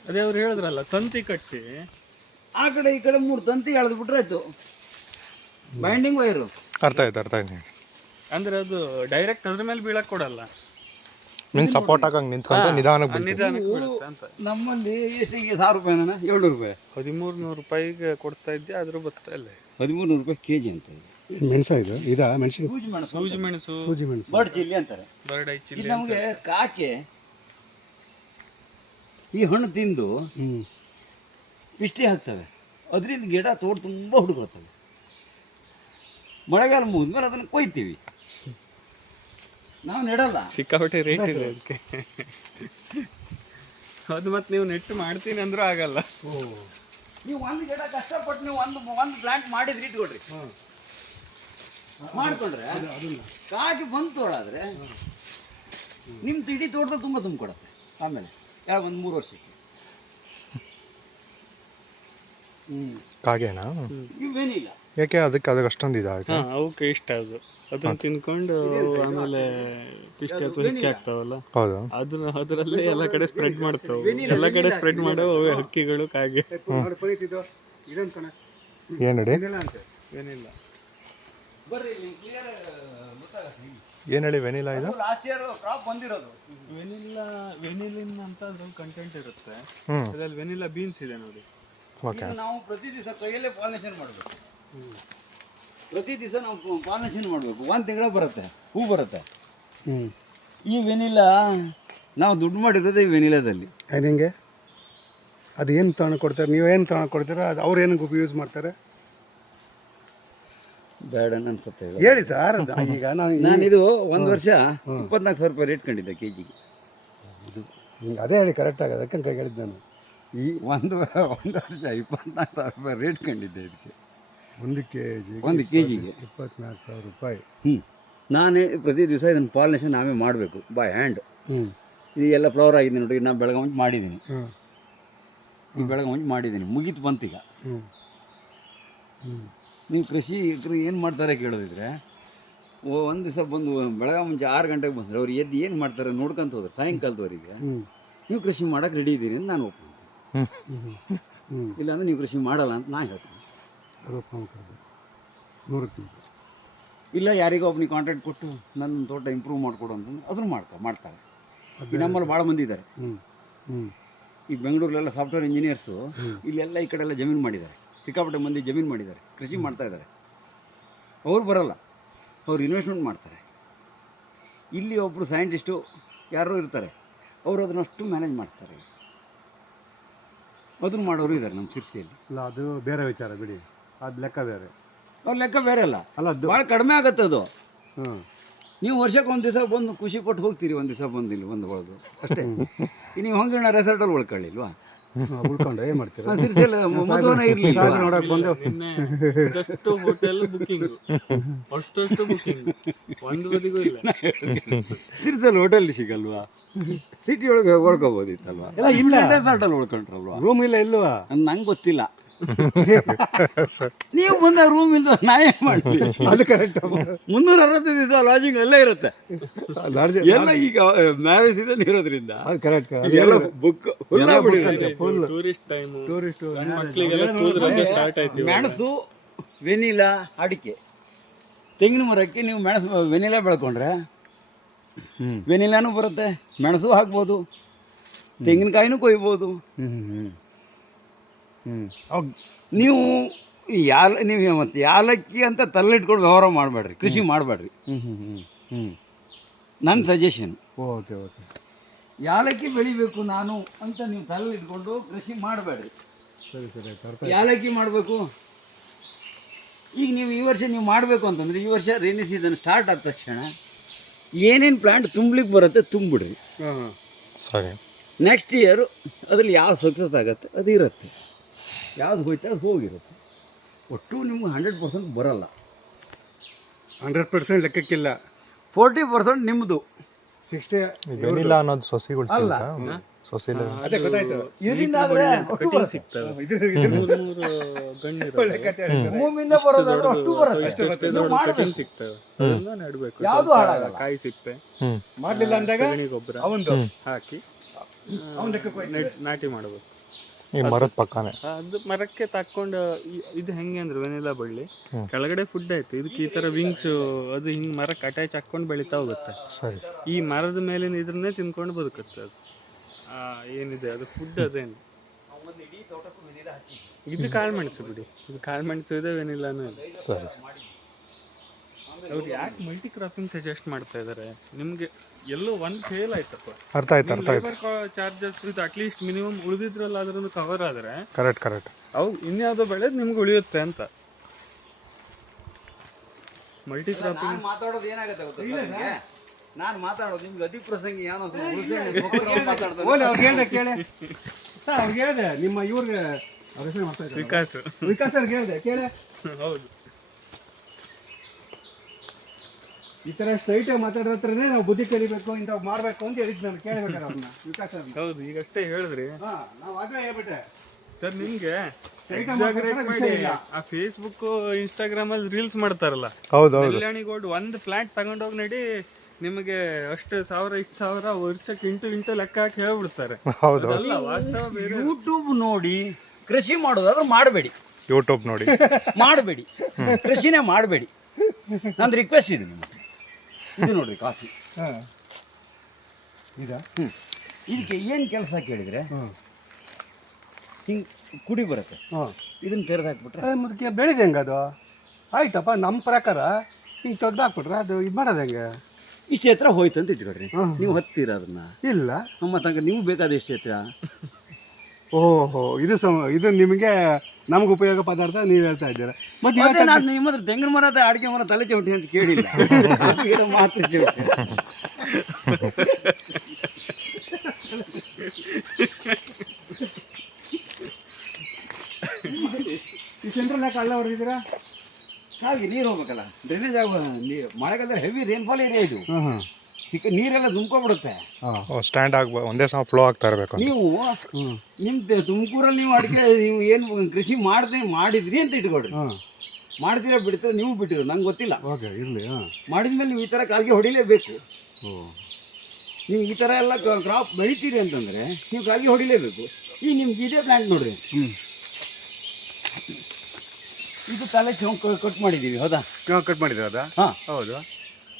ಅದೇ ಅವ್ರು ಹೇಳಿದ್ರಲ್ಲ, ತಂತಿ ಕಟ್ಟಿ ಆ ಕಡೆ ಈ ಕಡೆ 3 ತಂತಿ ಎಳೆದು ಬಿಟ್ರೆ ಆಯ್ತು. Binding wire. ಅರ್ಥ ಆಯ್ತು. ಅಂದ್ರೆ ಅದು ಡೈರೆಕ್ಟ್ ಅದ್ರ ಮೇಲೆ ಬೀಳಕ್ ಕೊಡಲ್ಲ, ಮೀನ್ಸ್ ಸಪೋರ್ಟ್ ಆಗಂಗೆ ನಿಂತ್ಕೊಂತ ನಿಧಾನಕ್ಕೆ ನಿಧಾನಕ್ಕೆ ಬೀಳುತ್ತೆ ಅಂತ. ನಮ್ಮಲ್ಲಿ ಎಷ್ಟಿಗೆ 1000 ರೂಪಾಯಿನ 700 ರೂಪಾಯಿ 1300 ರೂಪಾಯಿಗೆ ಕೊಡ್ತಾ ಇದ್ದೆ, ಆದ್ರೂ ಬರ್ತಾ ಇಲ್ಲ. 1300 ರೂಪಾಯಿ ಕೆಜಿ ಅಂತ ಇದೆ. ಮೆಣಸ ಇದು ಇದಾ ಮೆಣಸಿಗೆ ಸೂಜಿ ಮೆಣಸು, ಸೂಜಿ ಮೆಣಸು, ಸೂಜಿ ಮೆಣಸು ಬರ್ಡ್ ಚಿಲ್ಲಿ ಅಂತಾರೆ. Bird I chilli. ಇದು ನಮಗೆ ಕಾಕೆ ಈ ಹಣ್ಣು ತಿಂದು ಪಿಷ್ಟಿ ಹಾಕ್ತವೆ, ಅದರಿಂದ ಗಿಡ ತೋಟ ತುಂಬ ಹುಡುಕೊಳ್ತವೆ. ಮಳೆಗಾಲ ಮುಗಿದ್ಮೇಲೆ ಅದನ್ನು ಕೊಯ್ತೀವಿ, ನಾವು ನೆಡಲ್ಲ. ಸಿಕ್ಕಾಪಟ್ಟೆ ರೇಟ್ ಇದೆ ಅದಕ್ಕೆ. ಅದು ಮತ್ತೆ ನೀವು ನೆಟ್ಟು ಮಾಡ್ತೀನಿ ಅಂದ್ರೂ ಆಗಲ್ಲ. ನೀವು ಒಂದು ಗಿಡ ಕಷ್ಟಪಟ್ಟು ನೀವು ಒಂದು ಪ್ಲಾಂಟ್ ಮಾಡಿದ್ರಿ ಇಟ್ಕೊಡ್ರಿ, ಮಾಡ್ಕೊಂಡ್ರೆ ಕಾಗಿ ಬಂದು ತೋಳಾದ್ರೆ ನಿಮ್ಮ ಇಡೀ ತೋಟದಲ್ಲಿ ತುಂಬ ತುಂಬಿಕೊಡತ್ತೆ. ಆಮೇಲೆ ಒಂದು 3 ವರ್ಷಕ್ಕೆ. ಕಾಗೆನಾ? ಇವೇನಿಲ್ಲ, ಯಾಕೆ ಅದಕ್ಕೆ ಅಷ್ಟೊಂದು ಅವಕ್ಕೆ ಇಷ್ಟ ಅದು. ಅದನ್ನ ತಿನ್ಕೊಂಡು ಆಮೇಲೆ ಪಿಷ್ಟಿ ಅಥವಾ ಹಿಕ್ಕಿ ಆಗ್ತಾವಲ್ಲ, ಹೌದು, ಅದರಲ್ಲೇ ಎಲ್ಲ ಕಡೆ ಸ್ಪ್ರೆಡ್ ಮಾಡ್ತಾವೆ. ಎಲ್ಲ ಕಡೆ ಸ್ಪ್ರೆಡ್ ಮಾಡೋ ಅವೇ ಹಕ್ಕಿಗಳು, ಕಾಗೆ. ಏನು ಹೇಳಿ ಏನಿಲ್ಲ. ಬರ್ರಿ ಕ್ಲಿಯರ್ ಗೊತ್ತಾಗತ್ತೆ. ಏನು ಹೇಳಿ ವೆನಿಲಾ ಇದು? ಲಾಸ್ಟ್ ಇಯರ್ ಕ್ರಾಪ್ ಬಂದಿರೋದು ವೆನಿಲಿನ್ ಅಂತ ಅದ್ರಲ್ಲಿ ಕಂಟೆಂಟ್ ಇರುತ್ತೆ. ಹ್ಞೂ, ಅದ್ರಲ್ಲಿ ವೆನಿಲಾ ಬೀನ್ಸ್ ಇದೆ ನೋಡಿ. ಓಕೆ. ನಾವು ಪ್ರತಿ ದಿವಸ ಕೈಯಲ್ಲೇ ಪಾಲಿನೇಷನ್ ಮಾಡಬೇಕು. ಪ್ರತಿ ದಿವಸ ನಾವು ಪಾಲಿನೇಷನ್ ಮಾಡಬೇಕು. 1 ತಿಂಗಳ ಬರುತ್ತೆ, ಹೂ ಬರುತ್ತೆ. ಈ ವೆನಿಲಾ ನಾವು ದುಡ್ಡು ಮಾಡಿರೋದು ಈ ವೆನಿಲಾದಲ್ಲಿ. ನಿಮಗೆ ಅದು ಏನು ತಗೊಂಡು ಕೊಡ್ತಾರೆ, ನೀವು ಏನು ತಗೊಂಡು ಕೊಡ್ತೀರಾ, ಅದು ಅವ್ರು ಏನಕ್ಕೆ ಯೂಸ್ ಮಾಡ್ತಾರೆ ಬೇಡ ಅನ್ಸುತ್ತೆ. ಹೇಳಿ ಸರ್. ಈಗ ನಾನಿದು 1 ವರ್ಷ 24,000 ರೂಪಾಯಿ ರೇಟ್ ಕಂಡಿದ್ದೆ ಕೆಜಿಗೆ. ಅದೇ ಹೇಳಿ ಕರೆಕ್ಟ್ ಆಗೋದು, ಅದಕ್ಕೆ ಹೇಳಿದ್ದು ನಾನು. ಈ ಒಂದು ವರ್ಷ 24,000 ರೂಪಾಯಿ ರೇಟ್ ಕಂಡಿದ್ದೆ ಇದಕ್ಕೆ. 1 ಕೆಜಿ 1 ಕೆಜಿಗೆ 24,000 ರೂಪಾಯಿ. ನಾನೇ ಪ್ರತಿ ದಿವಸ ಇದನ್ನು ಪಾಲಿನೇಷನ್ ನಾವೇ ಮಾಡಬೇಕು ಬೈ ಹ್ಯಾಂಡ್. ಇದು ಎಲ್ಲ ಫ್ಲವರ್ ಆಗಿದೆ ನೋಡಿ, ನಾನು ಬೆಳಗ್ಗೆ ಮಾಡಿದ್ದೀನಿ. ಈ ಬೆಳಗ್ಗೆ ಮಾಡಿದ್ದೀನಿ, ಮುಗೀತು ಬಂತೀಗ. ನೀವು ಕೃಷಿ ಏನು ಮಾಡ್ತಾರೆ ಕೇಳೋದಿದ್ರೆ, ಒಂದು ದಿವಸ ಬಂದು ಬೆಳಗ್ಗೆ ಮುಂಚೆ 6 ಗಂಟೆಗೆ ಬಂದರೆ ಅವ್ರು ಎದ್ದು ಏನು ಮಾಡ್ತಾರೆ ನೋಡ್ಕೊಂತ ಹೋದ್ರೆ ಸಾಯಂಕಾಲದವರೆಗೆ ನೀವು ಕೃಷಿ ಮಾಡೋಕ್ಕೆ ರೆಡಿ ಇದ್ದೀರಿ ಅಂತ ನಾನು ಒಪ್ತೀನಿ. ಇಲ್ಲಾಂದ್ರೆ ನೀವು ಕೃಷಿ ಮಾಡಲ್ಲ ಅಂತ ನಾನು ಹೇಳ್ತೀನಿ. ಇಲ್ಲ ಯಾರಿಗೋ ಒಬ್ಬನಿಗೆ ಕಾಂಟ್ರಾಕ್ಟ್ ಕೊಟ್ಟು ನನ್ನ ತೋಟ ಇಂಪ್ರೂವ್ ಮಾಡಿಕೊಡು ಅಂತಂದ್ರೆ ಅದನ್ನು ಮಾಡ್ತಾರೆ. ಈ ನಮ್ಮಲ್ಲಿ ಭಾಳ ಮಂದಿ ಇದ್ದಾರೆ. ಈ ಬೆಂಗಳೂರಲ್ಲೆಲ್ಲ ಸಾಫ್ಟ್ವೇರ್ ಇಂಜಿನಿಯರ್ಸು ಇಲ್ಲೆಲ್ಲ ಈ ಕಡೆ ಎಲ್ಲ ಜಮೀನು ಮಾಡಿದ್ದಾರೆ. ಸಿಕ್ಕಾಪಟ್ಟೆ ಮಂದಿ ಜಮೀನು ಮಾಡಿದ್ದಾರೆ, ಕೃಷಿ ಮಾಡ್ತಾಯಿದ್ದಾರೆ. ಅವ್ರು ಬರೋಲ್ಲ, ಅವ್ರು ಇನ್ವೆಸ್ಟ್ಮೆಂಟ್ ಮಾಡ್ತಾರೆ. ಇಲ್ಲಿ ಒಬ್ಬರು ಸೈಂಟಿಸ್ಟು ಯಾರೋ ಇರ್ತಾರೆ, ಅವರು ಅದನ್ನಷ್ಟು ಮ್ಯಾನೇಜ್ ಮಾಡ್ತಾರೆ. ಅದನ್ನು ಮಾಡೋರು ಇದ್ದಾರೆ ನಮ್ಮ ಶಿರ್ಸಿಯಲ್ಲಿ. ಅಲ್ಲ ಅದು ಬೇರೆ ವಿಚಾರ ಬಿಡಿ, ಅದು ಲೆಕ್ಕ ಬೇರೆ. ಅವ್ರ ಲೆಕ್ಕ ಬೇರೆ ಅಲ್ಲ, ಅಲ್ಲ ಅದು ಭಾಳ ಕಡಿಮೆ ಆಗುತ್ತೆ ಅದು. ನೀವು ವರ್ಷಕ್ಕೆ 1 ದಿವಸ ಬಂದು ಖುಷಿ ಪಟ್ಟು ಹೋಗ್ತೀರಿ, 1 ದಿವಸ ಬಂದಿಲ್ಲ ಒಂದು ಹೊಳದು ಅಷ್ಟೇ. ನೀವು ಹೊಂಗಣ ರೆಸಾರ್ಟಲ್ಲಿ ಉಳ್ಕೊಳ್ಳಿಲ್ವಾ? ಉಳ್ಕೊಂಡು ಏನು ಮಾಡ್ತೀರಾ? ಸಿರ್ಸಿಯಲ್ಲಿ ಮದುವೆನೇ ಇರಲಿಲ್ಲ, ನೋಡೋಕೆ ಬಂದು ಅಷ್ಟು ಹೋಟೆಲ್ ಬುಕ್ಕಿಂಗ್, ಅಷ್ಟು ಬುಕ್ಕಿಂಗ್, ಒಂದು ಬದಿಗೂ ಇಲ್ಲ. ಸಿರ್ಸಿಯಲ್ಲಿ ಹೋಟೆಲ್ ಸಿಗಲ್ವಾ? ಸಿಟಿ ಒಳಗೆ ಉಳ್ಕೋಬೋದಿತ್ತಲ್ವಾ? ಎಲ್ಲ ಇಲ್ಲ, ರೆಸಾರ್ಟಲ್ಲಿ ಉಳ್ಕೊಂಡ್ರಲ್ವಾ? ರೂಮ್ ಇಲ್ಲ ಇಲ್ವಾ? ನಂಗೆ ಗೊತ್ತಿಲ್ಲ. ನೀವು ಬಂದ ರೂಮ್ ಇಲ್ದ ನಾ ಏನು ಮಾಡ್ತೀವಿ? ಅದು ಕರೆಕ್ಟ್. 360 ದಿವಸ ಲಾಡ್ಜಿಂಗ್ ಅಲ್ಲೇ ಇರುತ್ತೆ ಎಲ್ಲ. ಈಗ ಮ್ಯಾರೇಜ್ ಇದೆ ಇರೋದ್ರಿಂದ ಅದು ಕರೆಕ್ಟ್. ಎಲ್ಲ book full tourist time, tourist ಮಕ್ಕಳಿಗೆಲ್ಲ ಸ್ಕೂಲ್ ರಜೆ ಸ್ಟಾರ್ಟ್ ಆಯ್ತು. ಮೆಣಸು, ವೆನಿಲಾ, ಅಡಿಕೆ, ತೆಂಗಿನ ಮರಕ್ಕೆ ನೀವು ಮೆಣಸು ವೆನಿಲಾ ಬೆಳ್ಕೊಂಡ್ರೆ ವೆನಿಲಾನು ಬರುತ್ತೆ, ಮೆಣಸು ಹಾಕ್ಬೋದು, ತೆಂಗಿನಕಾಯಿನೂ ಕೊಯ್ಬೋದು. ನೀವು ನೀವು ಮತ್ತು ಯಾಲಕ್ಕಿ ಅಂತ ತಲೆಯಿಟ್ಕೊಂಡು ವ್ಯವಹಾರ ಮಾಡಬೇಡ್ರಿ, ಕೃಷಿ ಮಾಡಬೇಡ್ರಿ. ನನ್ನ ಸಜೆಷನ್. Okay okay. ಯಾಲಕ್ಕಿ ಬೆಳಿಬೇಕು ನಾನು ಅಂತ ನೀವು ತಲೆ ಇಟ್ಕೊಂಡು ಕೃಷಿ ಮಾಡಬೇಡ್ರಿ. ಸರಿ ಸರಿ. ಯಾಲಕ್ಕಿ ಮಾಡಬೇಕು. ಈಗ ನೀವು ಈ ವರ್ಷ ನೀವು ಮಾಡಬೇಕು ಅಂತಂದರೆ ಈ ವರ್ಷ ರೈನಿ ಸೀಸನ್ ಸ್ಟಾರ್ಟ್ ಆದ ತಕ್ಷಣ ಏನೇನು ಪ್ಲಾಂಟ್ ತುಂಬಲಿಕ್ಕೆ ಬರುತ್ತೆ ತುಂಬಿಡ್ರಿ. ಸರಿ. ನೆಕ್ಸ್ಟ್ ಇಯರು ಅದ್ರಲ್ಲಿ ಯಾವ್ದು ಸಕ್ಸಸ್ ಆಗುತ್ತೆ ಅದು ಇರುತ್ತೆ, ಯಾವ್ದು ಹೋಯ್ತು ಅದು ಹೋಗಿರುತ್ತೆ. ಒಟ್ಟು ನಿಮ್ಗೆ 100% ಬರಲ್ಲ. 100% ಲೆಕ್ಕಕ್ಕಿಲ್ಲ. 40% ನಿಮ್ಮದು. 60 ವೆನಿಲಾ ಅನ್ನೋದು ಸೊಸಿಗಳು ಅಲ್ಲ. ಸೊಸಿಲ ಅದೇ ಗೊತ್ತಾಯ್ತು. ಇದರಿಂದ ಆದರೆ ಕಟಿಂಗ್ ಸಿಗ್ತವೆ, 3 ಗಣ್ಣು ಭೂಮಿಯಿಂದ ಬರೋದು ಅಷ್ಟು ಬರುತ್ತೆ. ಕಟಿಂಗ್ ಸಿಗ್ತವೆ, ಅದನ್ನ ನೆಡಬೇಕು. ಯಾವುದು ಹಾಳಾಗಲ್ಲ. ಕಾಯಿ ಸಿಪ್ಪೆ ಮಾಡಲಿಲ್ಲ ಅಂದಾಗ ಸಗಣಿ ಗೊಬ್ಬರ ಅವಂದು ಹಾಕಿ ನಾಟಿ ಮಾಡಬೇಕು. ಈ ಮರದ ಪಕ್ಕನೇ. ಅದು ಮರಕ್ಕೆ ತಕ್ಕೊಂಡು ಇದು ಹೆಂಗೆ ಅಂದ್ರೆ ವೆನಿಲಾ ಬಳ್ಳಿ ಕೆಳಗಡೆ ಫುಡ್ ಆಯ್ತು, ಇದಕ್ಕೆ ಈ ಥರ ವಿಂಗ್ಸ್ ಅದು ಹಿಂಗೆ ಮರಕ್ಕೆ ಅಟ್ಯಾಚ್ ಹಾಕ್ಕೊಂಡು ಬೆಳೀತಾ ಹೋಗುತ್ತೆ. ಸರಿ. ಈ ಮರದ ಮೇಲಿನ ಇದ್ರನ್ನೇ ತಿನ್ಕೊಂಡು ಬದುಕುತ್ತೆ ಅದು. ಏನಿದೆ ಅದು ಫುಡ್ ಅದೇನು. ಇದು ಕಾಳುಮೆಣಸು ಬಿಡಿ, ಇದು ಕಾಳುಮೆಣಸು ಇದೆ, ವೆನಿಲಾನು ಇದೆ. ಸರಿ. ಅವ್ರು ಯಾಕೆ ಮಲ್ಟಿ ಕ್ರಾಪಿಂಗ್ ಸಜೆಸ್ಟ್ ಮಾಡ್ತಾ ಇದ್ದಾರೆ ನಿಮಗೆ? ಎಲ್ಲೋ ಒಂದು ಫೇಲ್ ಆಯ್ತಪ್ಪ. ಅರ್ಥ ಆಯ್ತು. ಲೇಬರ್ ಚಾರ್ಜಸ್ ಇದು ಅಟ್ಲೀಸ್ಟ್ ಮಿನಿಮಮ್ ಉಳಿದಿದ್ರಲ್ಲಾದ್ರೂ ಕವರ್ ಆದರೆ ಕರೆಕ್ಟ್. ಅವು ಇನ್ಯಾವುದೋ ಬೆಳೆದು ನಿಮ್ಗೆ ಉಳಿಯುತ್ತೆ ಅಂತ. ಮಲ್ಟಿ ಕ್ರಾಪಿಂಗ್ ಮಾತಾಡೋದು ಏನಾಗುತ್ತೆ ಗೊತ್ತಾ? ನಾನು ಮಾತಾಡೋದು ನಿಮ್ಗೆ ಅತಿ ಪ್ರಸಂಗಿ ಏನೋ ಅವ್ರಿಗೆ ಹೇಳ್ದೆ ಕೇಳಿ ಸರ್, ಅವ್ರಿಗೆ ಹೇಳ್ದೆ ನಿಮ್ಮ ಇವ್ರಿಗೆ ವಿಕಾಸ್ ಅವ್ರಿಗೆ ಹೇಳ್ದೆ ಕೇಳಿ. ಹೌದು, ಈ ಥರ ಸ್ಟ್ರೈಟಾಗಿ ಮಾತಾಡೋ ಹತ್ರನೇ ನಾವು ಬುದ್ಧಿ ಕಲಿಬೇಕು, ಇಂಥವು ಮಾಡಬೇಕು ಅಂತ ಹೇಳಿದ್ದು ನಾನು ಕೇಳಬೇಕಾರೆ ಅವ್ರನ್ನ ವಿಕಾಸ್ ಅವ್ರನ್ನ. ಹೌದು, ಈಗಷ್ಟೇ ಹೇಳಿದ್ರಿ ಹಾಂ, ನಾವು ಆಗಲೇ ಹೇಳ್ಬಿಟ್ಟೆ ಸರ್ ನಿಮ್ಗೆ. ಮಾತಾಡೋ ಮಾಡಿ ಆ ಫೇಸ್ಬುಕ್ ಇನ್ಸ್ಟಾಗ್ರಾಮ್ ಅಲ್ಲಿ ರೀಲ್ಸ್ ಮಾಡ್ತಾರಲ್ಲ, ಹೌದು. ಕಲ್ಯಾಣಿಗೋಲ್ಡ್ ಒಂದು ಫ್ಲಾಟ್ ತಗೊಂಡೋಗಿ ನಡಿ ನಿಮಗೆ ಅಷ್ಟು ಸಾವಿರ ಇಷ್ಟು ಸಾವಿರ ವರ್ಷಕ್ಕೆ ಇಂಟು ಲೆಕ್ಕ ಹಾಕಿ ಹೇಳ್ಬಿಡ್ತಾರೆ. ಹೌದು. ಅಲ್ಲ ವಾಸ್ತವ ಬೇರೆ. ಯೂಟ್ಯೂಬ್ ನೋಡಿ ಕೃಷಿ ಮಾಡೋದಾದ್ರೆ ಮಾಡಬೇಡಿ, ಯೂಟ್ಯೂಬ್ ನೋಡಿ ಮಾಡಬೇಡಿ, ಕೃಷಿನೇ ಮಾಡಬೇಡಿ. ನಂದು ರಿಕ್ವೆಸ್ಟ್ ಇದೆ ನಿಮಗೆ. ಇದು ನೋಡ್ರಿ ಕಾಫಿ. ಹಾಂ, ಇದಾ? ಇದಕ್ಕೆ ಏನು ಕೆಲಸ ಕೇಳಿದರೆ ಹಿಂಗೆ ಕುಡಿ ಬರುತ್ತೆ. ಹಾಂ, ಇದನ್ನು ತೆರೆದು ಹಾಕ್ಬಿಟ್ರೆ ಮತ್ತೆ ಬೆಳೆದ ಹೆಂಗೆ ಅದು? ಆಯ್ತಪ್ಪ, ನಮ್ಮ ಪ್ರಕಾರ ಹಿಂಗೆ ತೆಗ್ದು ಹಾಕ್ಬಿಟ್ರೆ ಅದು ಇದು ಮಾಡೋದು ಹೆಂಗೆ? ಇಷ್ಟು ಎತ್ತರ ಹೋಯ್ತು ಅಂತ ಇಟ್ಕೊಳ್ರಿ. ನೀವು ಹತ್ತೀರ ಅದನ್ನ? ಇಲ್ಲ. ನಮ್ಮ ತನಕ ನೀವು ಬೇಕಾದ ಎಷ್ಟು ಎತ್ತರ. ಓಹೋ, ಇದು ನಿಮಗೆ ನಮ್ಗೆ ಉಪಯೋಗ ಪದಾರ್ಥ ನೀವು ಹೇಳ್ತಾ ಇದ್ದೀರಾ. ಮತ್ತೆ ನಾನು ನಿಮ್ಮ ಹತ್ರ ತೆಂಗಿನ ಮರ ಅಡಿಕೆ ಮರ ತಲೆ ಚೌಟಿ ಅಂತ ಕೇಳಿಲ್ಲ. ಮಾತು ಚೌಟಿ. ಈ ಸೆಂಟ್ರಲ್ ಯಾಕೆ ಹಳ್ಳ ಹೊಡೆದಿದ್ದೀರಾ? ಹಾಗೆ ನೀರು ಹೋಗ್ಬೇಕಲ್ಲ, ಡ್ರೈನೇಜ್ ಆಗುವ ಮಳೆಗಾಲದಲ್ಲಿ ಹೆವಿ ರೈನ್ಫಾಲ್ ಏರಿಯಾ ಇದು. ನೀರೆಲ್ಲ ತುಂಬ್ಕೊಬಿಡುತ್ತೆ. ಸ್ಟ್ಯಾಂಡ್ ಆಗ್ಬೋದು, ಒಂದೇ ಸಮ ಫ್ಲೋ ಆಗ್ತಾ ಇರಬೇಕು. ನೀವು ನಿಮ್ಮ ತುಮಕೂರಲ್ಲಿ ನೀವು ಅಡಿಕೆ ನೀವು ಏನು ಕೃಷಿ ಮಾಡಿದ್ರಿ ಅಂತ ಇಟ್ಕೊಳ್ರಿ. ಮಾಡ್ತೀರಾ ಬಿಡ್ತೀರಾ? ನೀವು ಬಿಟ್ಟಿರೋ ನಂಗೆ ಗೊತ್ತಿಲ್ಲ. ಓಕೆ, ಇರಲಿ. ಮಾಡಿದ್ಮೇಲೆ ನೀವು ಈ ಥರ ಕಾಲಿಗೆ ಹೊಡಿಲೇಬೇಕು. ನೀವು ಈ ಥರ ಎಲ್ಲ ಕ್ರಾಪ್ ಬೆಳಿತೀರಿ ಅಂತಂದರೆ ನೀವು ಕಾಲಿಗೆ ಹೊಡಿಲೇಬೇಕು. ಈಗ ನಿಮ್ಗೆ ಇದೇ ಪ್ಲ್ಯಾಂಟ್ ನೋಡ್ರಿ, ಇದು ತಲೆ ಚೌಕ್ ಕಟ್ ಮಾಡಿದ್ದೀವಿ. ಹೌದಾ? ಕಟ್ ಮಾಡಿದ್ರೆ ಅದಾ? ಹಾಂ, ಹೌದು.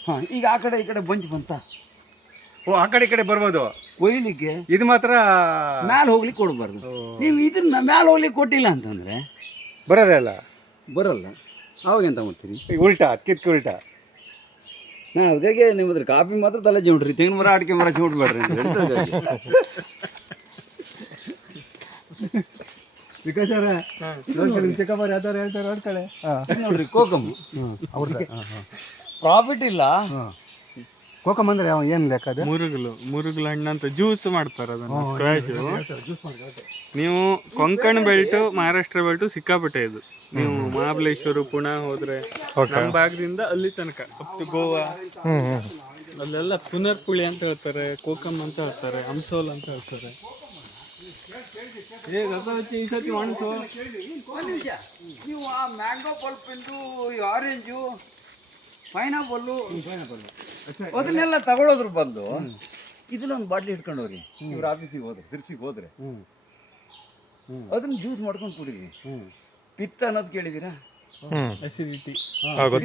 ಹಾಂ, ಈಗ ಆ ಕಡೆ ಈ ಕಡೆ ಬಂಚ್ ಬಂತ. ಓ, ಆ ಕಡೆ ಈ ಕಡೆ ಬರ್ಬೋದು ಕೊಯ್ಲಿಕ್ಕೆ. ಇದು ಮಾತ್ರ ಮ್ಯಾಲೆ ಹೋಗ್ಲಿಕ್ಕೆ ಕೊಡಬಾರ್ದು. ನೀವು ಇದನ್ನ ಮ್ಯಾಲೆ ಹೋಗ್ಲಿಕ್ಕೆ ಕೊಟ್ಟಿಲ್ಲ ಅಂತಂದರೆ ಬರೋದೇ ಅಲ್ಲ, ಬರಲ್ಲ. ಅವಾಗ ಎಂತ ಮಾಡ್ತೀರಿ? ಈಗ ಉಲ್ಟಾ, ಅದಕ್ಕೆ ಉಲ್ಟಾ. ನಾನು ಅದಕ್ಕೆ ನಿಮ್ಮ ಹತ್ರ ಕಾಫಿ ಮಾತ್ರ ತಲೆ ಚಿಮ್ಟ್ರಿ, ತೆಂಗಿನ ಮರ ಅಡಿಕೆ ಮರ ಚಿಮ್ಟ್ಬೇಡ್ರಿ ಅಂತ ವಿಕಾಸ್ ಅವರೇ, ನಿಮ್ಮ ಚಿಕ್ಕಪ್ಪರು ಯಾವ ಥರ ಹೇಳ್ತಾರೆ ನೋಡ್ಕೊಳ್ಳಿ. ನೋಡ್ರಿ ಕೋಕಮ್ ಅವ್ರದ್ದು ಪ್ರಾಫಿಟ್ ಇಲ್ಲ. ಕೋಕಮ್ ಅಂದ್ರೆ ಯಾವ ಏನು ಲೆಕ್ಕ ಅದು? ಮುರುಗಲು ಹಣ್ಣು ಅಂತ ಜ್ಯೂಸ್ ಮಾಡ್ತಾರೆ ಅದನ್ನು, ಸ್ಕ್ವಾಶ್. ನೀವು ಕೊಂಕಣ್ ಬೆಲ್ಟು, ಮಹಾರಾಷ್ಟ್ರ ಬೆಲ್ಟು ಸಿಕ್ಕಾಪಟ್ಟೆ ಇದು. ನೀವು ಮಹಾಬಲೇಶ್ವರ, ಪುಣೆ ಹೋದ್ರೆ ನಮ್ಮ ಭಾಗದಿಂದ ಅಲ್ಲಿ ತನಕ ಅಪ್ ಟು ಗೋವಾ ಅಲ್ಲೆಲ್ಲ ಪುನರ್ಪುಳಿ ಅಂತ ಹೇಳ್ತಾರೆ, ಕೋಕಮ್ ಅಂತ ಹೇಳ್ತಾರೆ, ಹಂಸೋಲ್ ಅಂತ ಹೇಳ್ತಾರೆ. ಈ ಸತಿ ಒಣಸು ಒಂದು ನಿಮಿಷ, ನೀವು ಆ ಮ್ಯಾಂಗೋ ಪಲ್ಪಿಂದು, ಈ ಆರೆಂಜು, ಪೈನಾಪಲ್ಲು ಅದನ್ನೆಲ್ಲ ತಗೊಳ್ಳೋದ್ರ ಬಂದು ಇದನ್ನೊಂದು ಬಾಟ್ಲಿ ಇಟ್ಕೊಂಡು ಹೋಗಿ ಇವ್ರ ಆಫೀಸಿಗೆ ಹೋದ್ರೆ, ತಿರ್ಸಿಗೆ ಹೋದ್ರೆ ಅದನ್ನ ಜ್ಯೂಸ್ ಮಾಡ್ಕೊಂಡು ಕುಡೀರಿ. ಪಿತ್ತ ಅನ್ನೋದು ಕೇಳಿದ್ದೀರಾ? ಅಸಿಡಿಟಿ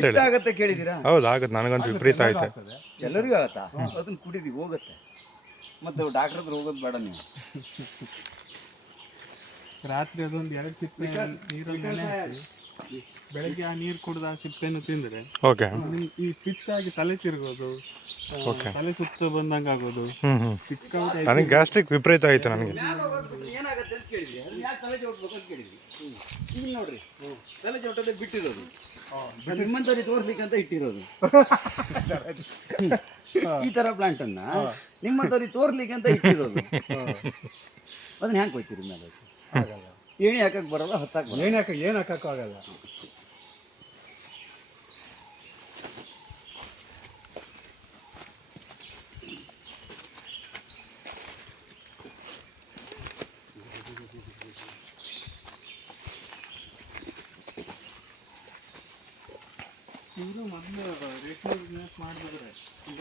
ಪಿತ್ತ ಆಗತ್ತೆ ಕೇಳಿದ್ದೀರಾ? ಹೌದು, ಆಗತ್ತೆ. ನನಗಂತೂ ವಿಪರೀತ ಆಯ್ತು. ಎಲ್ಲರಿಗೂ ಆಗತ್ತಾ? ಅದನ್ನ ಕುಡೀರಿ, ಹೋಗುತ್ತೆ. ಮತ್ತೆ ಡಾಕ್ಟರ್ ಹತ್ರ ಹೋಗೋದು ಬೇಡ ನೀವು. ರಾತ್ರಿ ಅದೊಂದು 2 ಸಿಪ್ಪೆ ನೀರಲ್ಲಿ ನೆನೆ ಹಾಕಿ ಬೆಳಗ್ಗೆ ಆ ನೀರು ಕುಡ್ದು ಆ ಸಿಪ್ಪೆಯನ್ನು ತಿಂದರೆ ಓಕೆ, ಈ ಪಿತ್ತಾಗಿ ತಲೆ ತಿರುಗೋದು, ತಲೆ ಸುತ್ತ ಬಂದಂಗೆ ಆಗೋದು. ಸಿಕ್ಕಾಪಟ್ಟೆ ನನಗೆ ಗ್ಯಾಸ್ಟ್ರಿಕ್ ವಿಪರೀತ ಆಯ್ತು. ನನಗೆ ಏನಾಗುತ್ತೆ ಅಂತ ಕೇಳಿದ್ರಿ, ಯಾಕೆ ತಲೆ ಚೌಟ್ಬೇಕು ಅಂತ ಕೇಳಿದ್ರಿ. ಈಗ ನೋಡ್ರಿ, ತಲೆ ಚೌಟಲ್ಲೇ ಬಿಟ್ಟಿರೋದು, ನಿಮ್ಮಂತವ್ರಿಗೆ ತೋರಿಸ್ಲಿಕ್ಕೆ ಅಂತ ಇಟ್ಟಿರೋದು. ಈ ಥರ ಪ್ಲಾಂಟನ್ನ ನಿಮ್ಮಂತವ್ರಿಗೆ ತೋರ್ಲಿಕ್ಕೆ ಅಂತ ಇಟ್ಟಿರೋದು. ಅದನ್ನ ಹ್ಯಾಂಗೆ ಕೊಯ್ತೀರಿ ಮೇಲೆ? ಏಣಿ ಹಾಕಕ್ಕೆ ಬರಲ್ಲ, ಹತ್ತಕ್ಕೆ ಬರಲ್ಲ. ಏನು ಹಾಕಕ್ಕೂ ಆಗಲ್ಲ. ಇವರು ಮೊದಲು ರೇಷ್ಮೆ ಬಿಸ್ನೆಸ್ ಮಾಡಿದ್ರೆ ತುಂಬ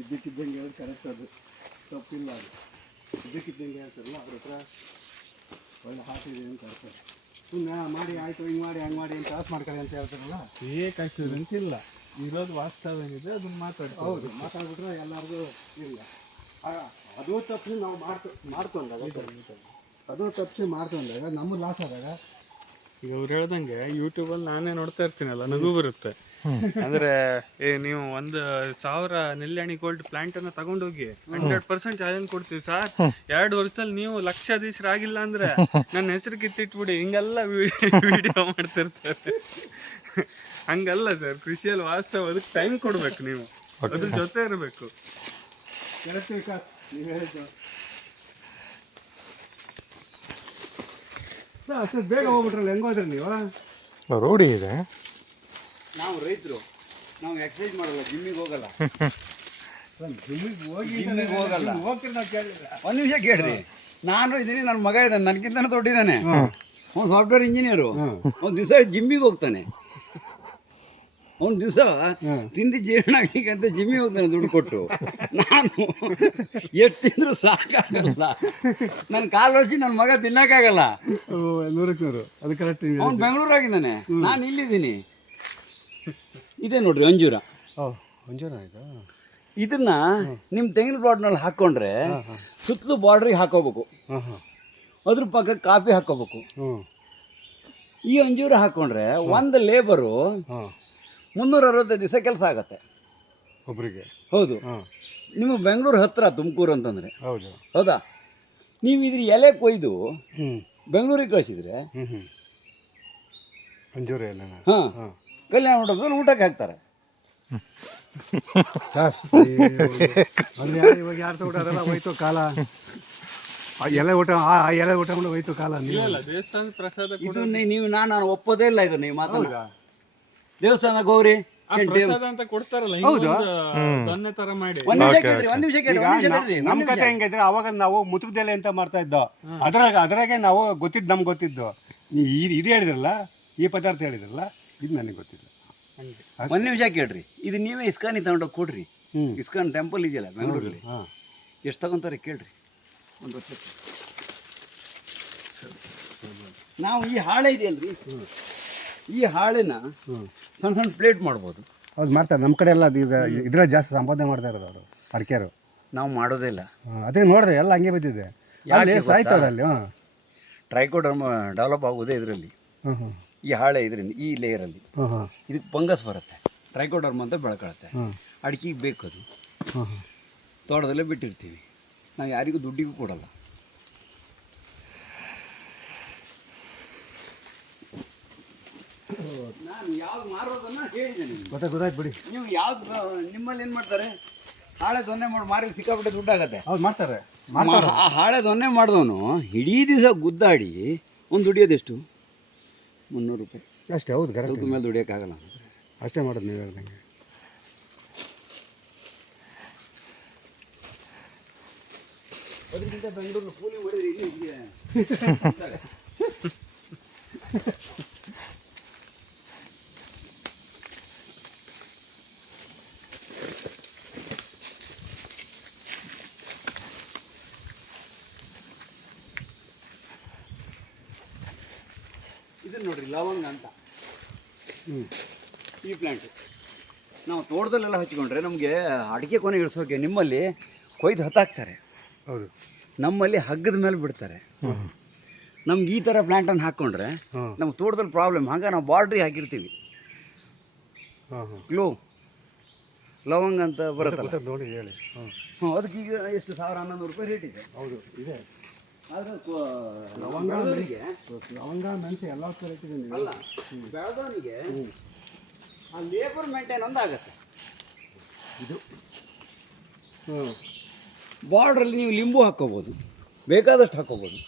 ಇದ್ದಕ್ಕಿದ್ದಂಗೆ ಹೇಳಿ ಕರೆಕ್ಟ್ ಅದು ತಪ್ಪಿಲ್ಲ ಅದು ಇದ್ದಕ್ಕಿದ್ದಂಗೆ ಹೇಳ್ತಾರಲ್ಲ ಅವ್ರ ಹತ್ರ ಒಳ್ಳೆ ಹಾಕಿದೆ ಅಂತ ಹೇಳ್ತಾರೆ ಸುಮ್ಮನೆ ಮಾಡಿ ಆಯಿತು ಹಿಂಗೆ ಮಾಡಿ ಹಂಗೆ ಮಾಡಿ ಅಂತ ಪಾಸ್ ಮಾಡ್ಕೊಳ್ಳಿ ಅಂತ ಹೇಳ್ತಾರಲ್ಲ ಏಕ್ ಅಶ್ಯೂರೆನ್ಸ್ ಇಲ್ಲ, ಇರೋದು ವಾಸ್ತವ ಏನಿದೆ ಅದನ್ನ ಮಾತಾಡ್ತೀವಿ. ಹೌದು ಮಾತಾಡ್ಬಿಟ್ರೆ ಎಲ್ಲರಿಗೂ ಇಲ್ಲ ಅದು ತಪ್ಪು ನಾವು ಮಾಡ್ಕೊಂಡಾಗ ಅದು ತಪ್ಪಿಸಿ ಮಾಡ್ಕೊಂಡಾಗ ನಮಗೆ ಲಾಸ್ ಆದಾಗ ಈಗ ಅವ್ರು ಹೇಳ್ದಂಗೆ ಯೂಟ್ಯೂಬಲ್ಲಿ ನಾನೇ ನೋಡ್ತಾ ಇರ್ತೀನಲ್ಲ, ನಗು ಬರುತ್ತೆ. ಅಂದ್ರೆ ನೀವು 1,000 ನೆಲ್ಯಾಣಿ ಗೋಲ್ಡ್ ಪ್ಲಾಂಟ್ ಅನ್ನ ತಗೊಂಡೋಗಿ 100% ಚಾಲೆಂಜ್ ಕೊಡ್ತೀವಿ ಸರ್, 2 ವರ್ಷದಲ್ಲಿ ನೀವು ಲಕ್ಷಾಧೀಶರಾಗಿಲ್ಲ ಅಂದ್ರೆ ನನ್ನ ಹೆಸರು ಕಿತ್ತಿಟ್ಬಿಡಿ, ಹಿಂಗೆಲ್ಲ ವಿಡಿಯೋ ಮಾಡ್ತಿರ್ತಾರೆ. ಹಂಗಲ್ಲ ಸರ್, ಕೃಷಿಯಲ್ಲಿ ವಾಸ್ತವ ಅದಕ್ಕೆ ಟೈಮ್ ಕೊಡ್ಬೇಕು, ನೀವು ಅದ್ರ ಜೊತೆ ಇರಬೇಕು. ಕರೆಕ್ಟ್ ವಿಕಾಸ್ ನೀವು ಹೇಳಿದ್ದು ಸರ್. ಅಷ್ಟು ಬೇಗ ಹೋಗ್ಬಿಟ್ರಲ್ಲ, ಹೆಂಗೋದ್ರಿ ನೀವು? ರೂಢಿ ಇದೆ. ನಾವು ರೈತರು, ನಾವು ಎಕ್ಸಸೈಸ್ ಮಾಡಲ್ಲ, ಜಿಮ್ಮಿಗೆ ಹೋಗಲ್ಲ. ಜಿಮ್ಮಿಗೆ ಹೋಗಲ್ಲ. ಹೋಗ್ತೀರಿ ನಾವು ಕೇಳಿಲ್ಲ. ಒಂದು ನಿಮಿಷ ಕೇಳ್ರಿ, ನಾನು ಇದ್ದೀನಿ, ನನ್ನ ಮಗ ಇದ್ದಾನೆ, ನನಗಿಂತ ದೊಡ್ಡಿದ್ದಾನೆ, ಅವ್ನು ಸಾಫ್ಟ್ವೇರ್ ಇಂಜಿನಿಯರು. ಒಂದು ದಿವಸ ಜಿಮ್ಮಿಗೆ ಹೋಗ್ತಾನೆ, ಅವ್ನು ದಿವಸ ತಿಂದು ಜೀರ್ಣ ಆಗ್ಲಿಕ್ಕೆ ಅಂತ ಜಿಮ್ಮಿಗೆ ಹೋಗ್ತಾನೆ ದುಡ್ಡು ಕೊಟ್ಟು. ನಾನು ಎಷ್ಟು ತಿಂದರೂ ಸಾಕಾಗಲ್ಲ, ನನ್ನ ಕಾಲು ವರ್ಷಿ ನನ್ನ ಮಗ ತಿನ್ನಕ್ಕಾಗಲ್ಲ. 100% ಅದು ಕರೆಕ್ಟ್. ಅವ್ನು ಬೆಂಗಳೂರಾಗಿದ್ದಾನೆ, ನಾನು ಇಲ್ಲಿದ್ದೀನಿ. ಇದೆ ನೋಡ್ರಿ ಅಂಜೂರ. ಅಂಜೂರ ಆಯ್ತಾ? ಇದನ್ನ ನಿಮ್ಮ ತೆಂಗಿನ ಪ್ಲಾಟ್ನಲ್ಲಿ ಹಾಕ್ಕೊಂಡ್ರೆ ಸುತ್ತಲೂ ಬಾರ್ಡ್ರಿಗೆ ಹಾಕೋಬೇಕು, ಅದ್ರ ಪಕ್ಕ ಕಾಫಿ ಹಾಕೋಬೇಕು. ಈ ಅಂಜೂರ ಹಾಕ್ಕೊಂಡ್ರೆ ಒಂದು ಲೇಬರು 365 ದಿವಸ ಕೆಲಸ ಆಗತ್ತೆ ಒಬ್ಬರಿಗೆ. ಹೌದು, ನಿಮಗೆ ಬೆಂಗಳೂರು ಹತ್ತಿರ ತುಮಕೂರು ಅಂತಂದರೆ. ಹೌದು. ಹೌದಾ? ನೀವು ಇದ್ರ ಎಲೆ ಕೊಯ್ದು ಬೆಂಗಳೂರಿಗೆ ಕಳಿಸಿದ್ರೆ ಅಂಜೂರ ಎಲೆ ಹಾಂ ಕಲ್ಯಾಣ ಮಂಟಪದಲ್ಲಿ ಊಟಕ್ಕೆ ಹಾಕ್ತಾರೆ. ಇವಾಗ ಯಾರು ತಗೊಳ್ಳೋದಲ್ಲ, ಹೋಯ್ತು ಕಾಲ. ಎಲೆ ಊಟ ಎಲೆ ಊಟ ಕೂಡ ಹೋಯ್ತು ಕಾಲ. ದೇವಸ್ಥಾನದ ಪ್ರಸಾದ ಇದು ನೀವು ನಾನು ಒಪ್ಪೋದೇ ಇಲ್ಲ, ಇದು ನೀವು ಮಾತಾಡ. ದೇವಸ್ಥಾನ ಗೌರಿ ಪ್ರಸಾದ ಅಂತ ಕೊಡ್ತಾರಲ್ಲ, ದೊನ್ನೆ ತರ ಮಾಡಿ. ಒಂದ್ ನಿಮಿಷ ಕೇಳ್ರಿ. ನಮ್ಮ ಕತೆ ಹೆಂಗೈದ್ರೆ, ಅವಾಗ ನಾವು ಮುತುಕದೆಲೆ ಅಂತ ಮಾಡ್ತಾ ಇದ್ದೋ, ಅದ್ರಾಗೆ ನಾವು ಗೊತ್ತಿದ್ದು ನಮ್ಗೆ ಗೊತ್ತಿದ್ದು. ಇದು ಹೇಳಿದ್ರಲ್ಲ, ಈ ಪದಾರ್ಥ ಹೇಳಿದ್ರಲ್ಲ, ಇದು ನನಗೆ ಗೊತ್ತಿಲ್ಲ. ಒಂದ್ ನಿಮಿಷ ಕೇಳ್ರಿ, ಇದು ನೀವೇ ಇಸ್ಕಾನಿ ತಗೊಂಡೋಗಿ ಕೊಡ್ರಿ. ಇಸ್ಕಾನ್ ಟೆಂಪಲ್ ಇದೆಯಲ್ಲ ಬೆಂಗಳೂರಲ್ಲಿ, ಎಷ್ಟು ತಗೊಂತಾರೆ ಕೇಳ್ರಿ ಒಂದು ವರ್ಷಕ್ಕೆ. ನಾವು ಈ ಹಾಳೆ ಇದೆಯಲ್ರಿ, ಈ ಹಾಳೆನ ಸಣ್ಣ ಸಣ್ಣ ಪ್ಲೇಟ್ ಮಾಡ್ಬೋದು. ಹೌದು, ಮಾಡ್ತಾರೆ ನಮ್ಮ ಕಡೆ ಎಲ್ಲ. ಈಗ ಇದ್ರೆ ಜಾಸ್ತಿ ಸಂಪಾದನೆ ಮಾಡ್ತಾ ಇರೋದು ಅವರು ಅಡಿಕೆರು. ನಾವು ಮಾಡೋದೇ ಇಲ್ಲ. ಅದೇ ನೋಡಿದೆ ಎಲ್ಲ ಹಂಗೆ ಬಿದ್ದಿದೆ, ಸಾಯ್ತವ್ರೆ ಅಲ್ಲಿ. ಟ್ರೈಕೋಡರ್ಮ ಡೆವಲಪ್ ಆಗೋದೇ ಇದರಲ್ಲಿ, ಈ ಹಾಳೆ ಇದರಿಂದ, ಈ ಲೇಯರಲ್ಲಿ. ಇದಕ್ಕೆ ಫಂಗಸ್ ಬರುತ್ತೆ, ಟ್ರೈಕೋಡರ್ಮ ಅಂತ ಬೆಳ್ಕೊಳುತ್ತೆ. ಅಡಿಕೆಗೆ ಬೇಕದು, ತೋಟದಲ್ಲೇ ಬಿಟ್ಟಿರ್ತೀವಿ ನಾವು, ಯಾರಿಗೂ ದುಡ್ಡಿಗೂ ಕೊಡಲ್ಲ. ನಾನು ಯಾವ್ದು ಮಾರೋದನ್ನ ಹೇಳಿದ್ದೇನೆ. ಗೊತ್ತಾಯ್ತು ಬಿಡಿ. ನೀವು ಯಾವ್ದು ನಿಮ್ಮಲ್ಲಿ ಏನು ಮಾಡ್ತಾರೆ, ಹಾಳೆ ದೊನ್ನೆ ಮಾಡಿ ಮಾರಿ ಸಿಕ್ಕಾಪಟ್ಟೆ ದುಡ್ಡಾಗತ್ತೆ. ಹೌದು, ಮಾಡ್ತಾರೆ. ಆ ಹಾಳೆ ದೊನ್ನೆ ಮಾಡಿದವನು ಇಡೀ ದಿವಸ ಗುದ್ದಾಡಿ ಒಂದು ದುಡಿಯೋದೆಷ್ಟು? 300 ರೂಪಾಯಿ ಅಷ್ಟೇ. ಹೌದು, ಕರೆಕ್ಟ್. ಮೇಲೆ ದುಡಿಯೋಕ್ಕಾಗಲ್ಲ, ಅಷ್ಟೇ ಮಾಡೋದು ನೀವು ಹೇಳ್ದಂಗೆ. ಅದಕ್ಕಿಂತ ಬೆಂಗಳೂರು ಕೂಲಿ ಮಾಡಿದ್ರೆ ಇನ್ನೂ ಇದನ್ನು ನೋಡ್ರಿ, ಲವಂಗ ಅಂತ ಈ ಪ್ಲ್ಯಾಂಟ್. ನಾವು ತೋಟದಲ್ಲೆಲ್ಲ ಹಚ್ಕೊಂಡ್ರೆ ನಮಗೆ ಅಡಿಕೆ ಕೊನೆ ಇಳಿಸೋಕೆ ನಿಮ್ಮಲ್ಲಿ ಕೊಯ್ದು ಹತ್ತಾಕ್ತಾರೆ. ಹೌದು, ನಮ್ಮಲ್ಲಿ ಹಗ್ಗದ ಮೇಲೆ ಬಿಡ್ತಾರೆ. ನಮ್ಗೆ ಈ ಥರ ಪ್ಲ್ಯಾಂಟನ್ನು ಹಾಕ್ಕೊಂಡ್ರೆ ನಮ್ಮ ತೋಟದಲ್ಲಿ ಪ್ರಾಬ್ಲಮ್. ಹಾಗೆ ನಾವು ಬಾರ್ಡ್ರಿಗೆ ಹಾಕಿರ್ತೀವಿ, ಕ್ಲೋ ಲವಂಗ ಅಂತ ಬರುತ್ತೆ ನೋಡಿ ಹೇಳಿ. ಅದಕ್ಕೆ ಈಗ ಎಷ್ಟು 1100 ರೂಪಾಯಿ ರೇಟ್ ಇದೆ. ಹೌದು, ಇದೆ. ಆದರೆ ಲವಂಗ ಮೆಣಸು ಎಲ್ಲ ರೇಟ್ ಇದೆ. ಅಲ್ಲ, ಬೆಳೆದವನಿಗೆ ಆ ಲೇಬರ್ ಮೇಂಟೈನ್ ಒಂದಾಗತ್ತೆ. ಇದು ಬಾರ್ಡ್ರಲ್ಲಿ ನೀವು ಲಿಂಬು ಹಾಕ್ಕೋಬೋದು, ಬೇಕಾದಷ್ಟು ಹಾಕ್ಕೋಬೋದು.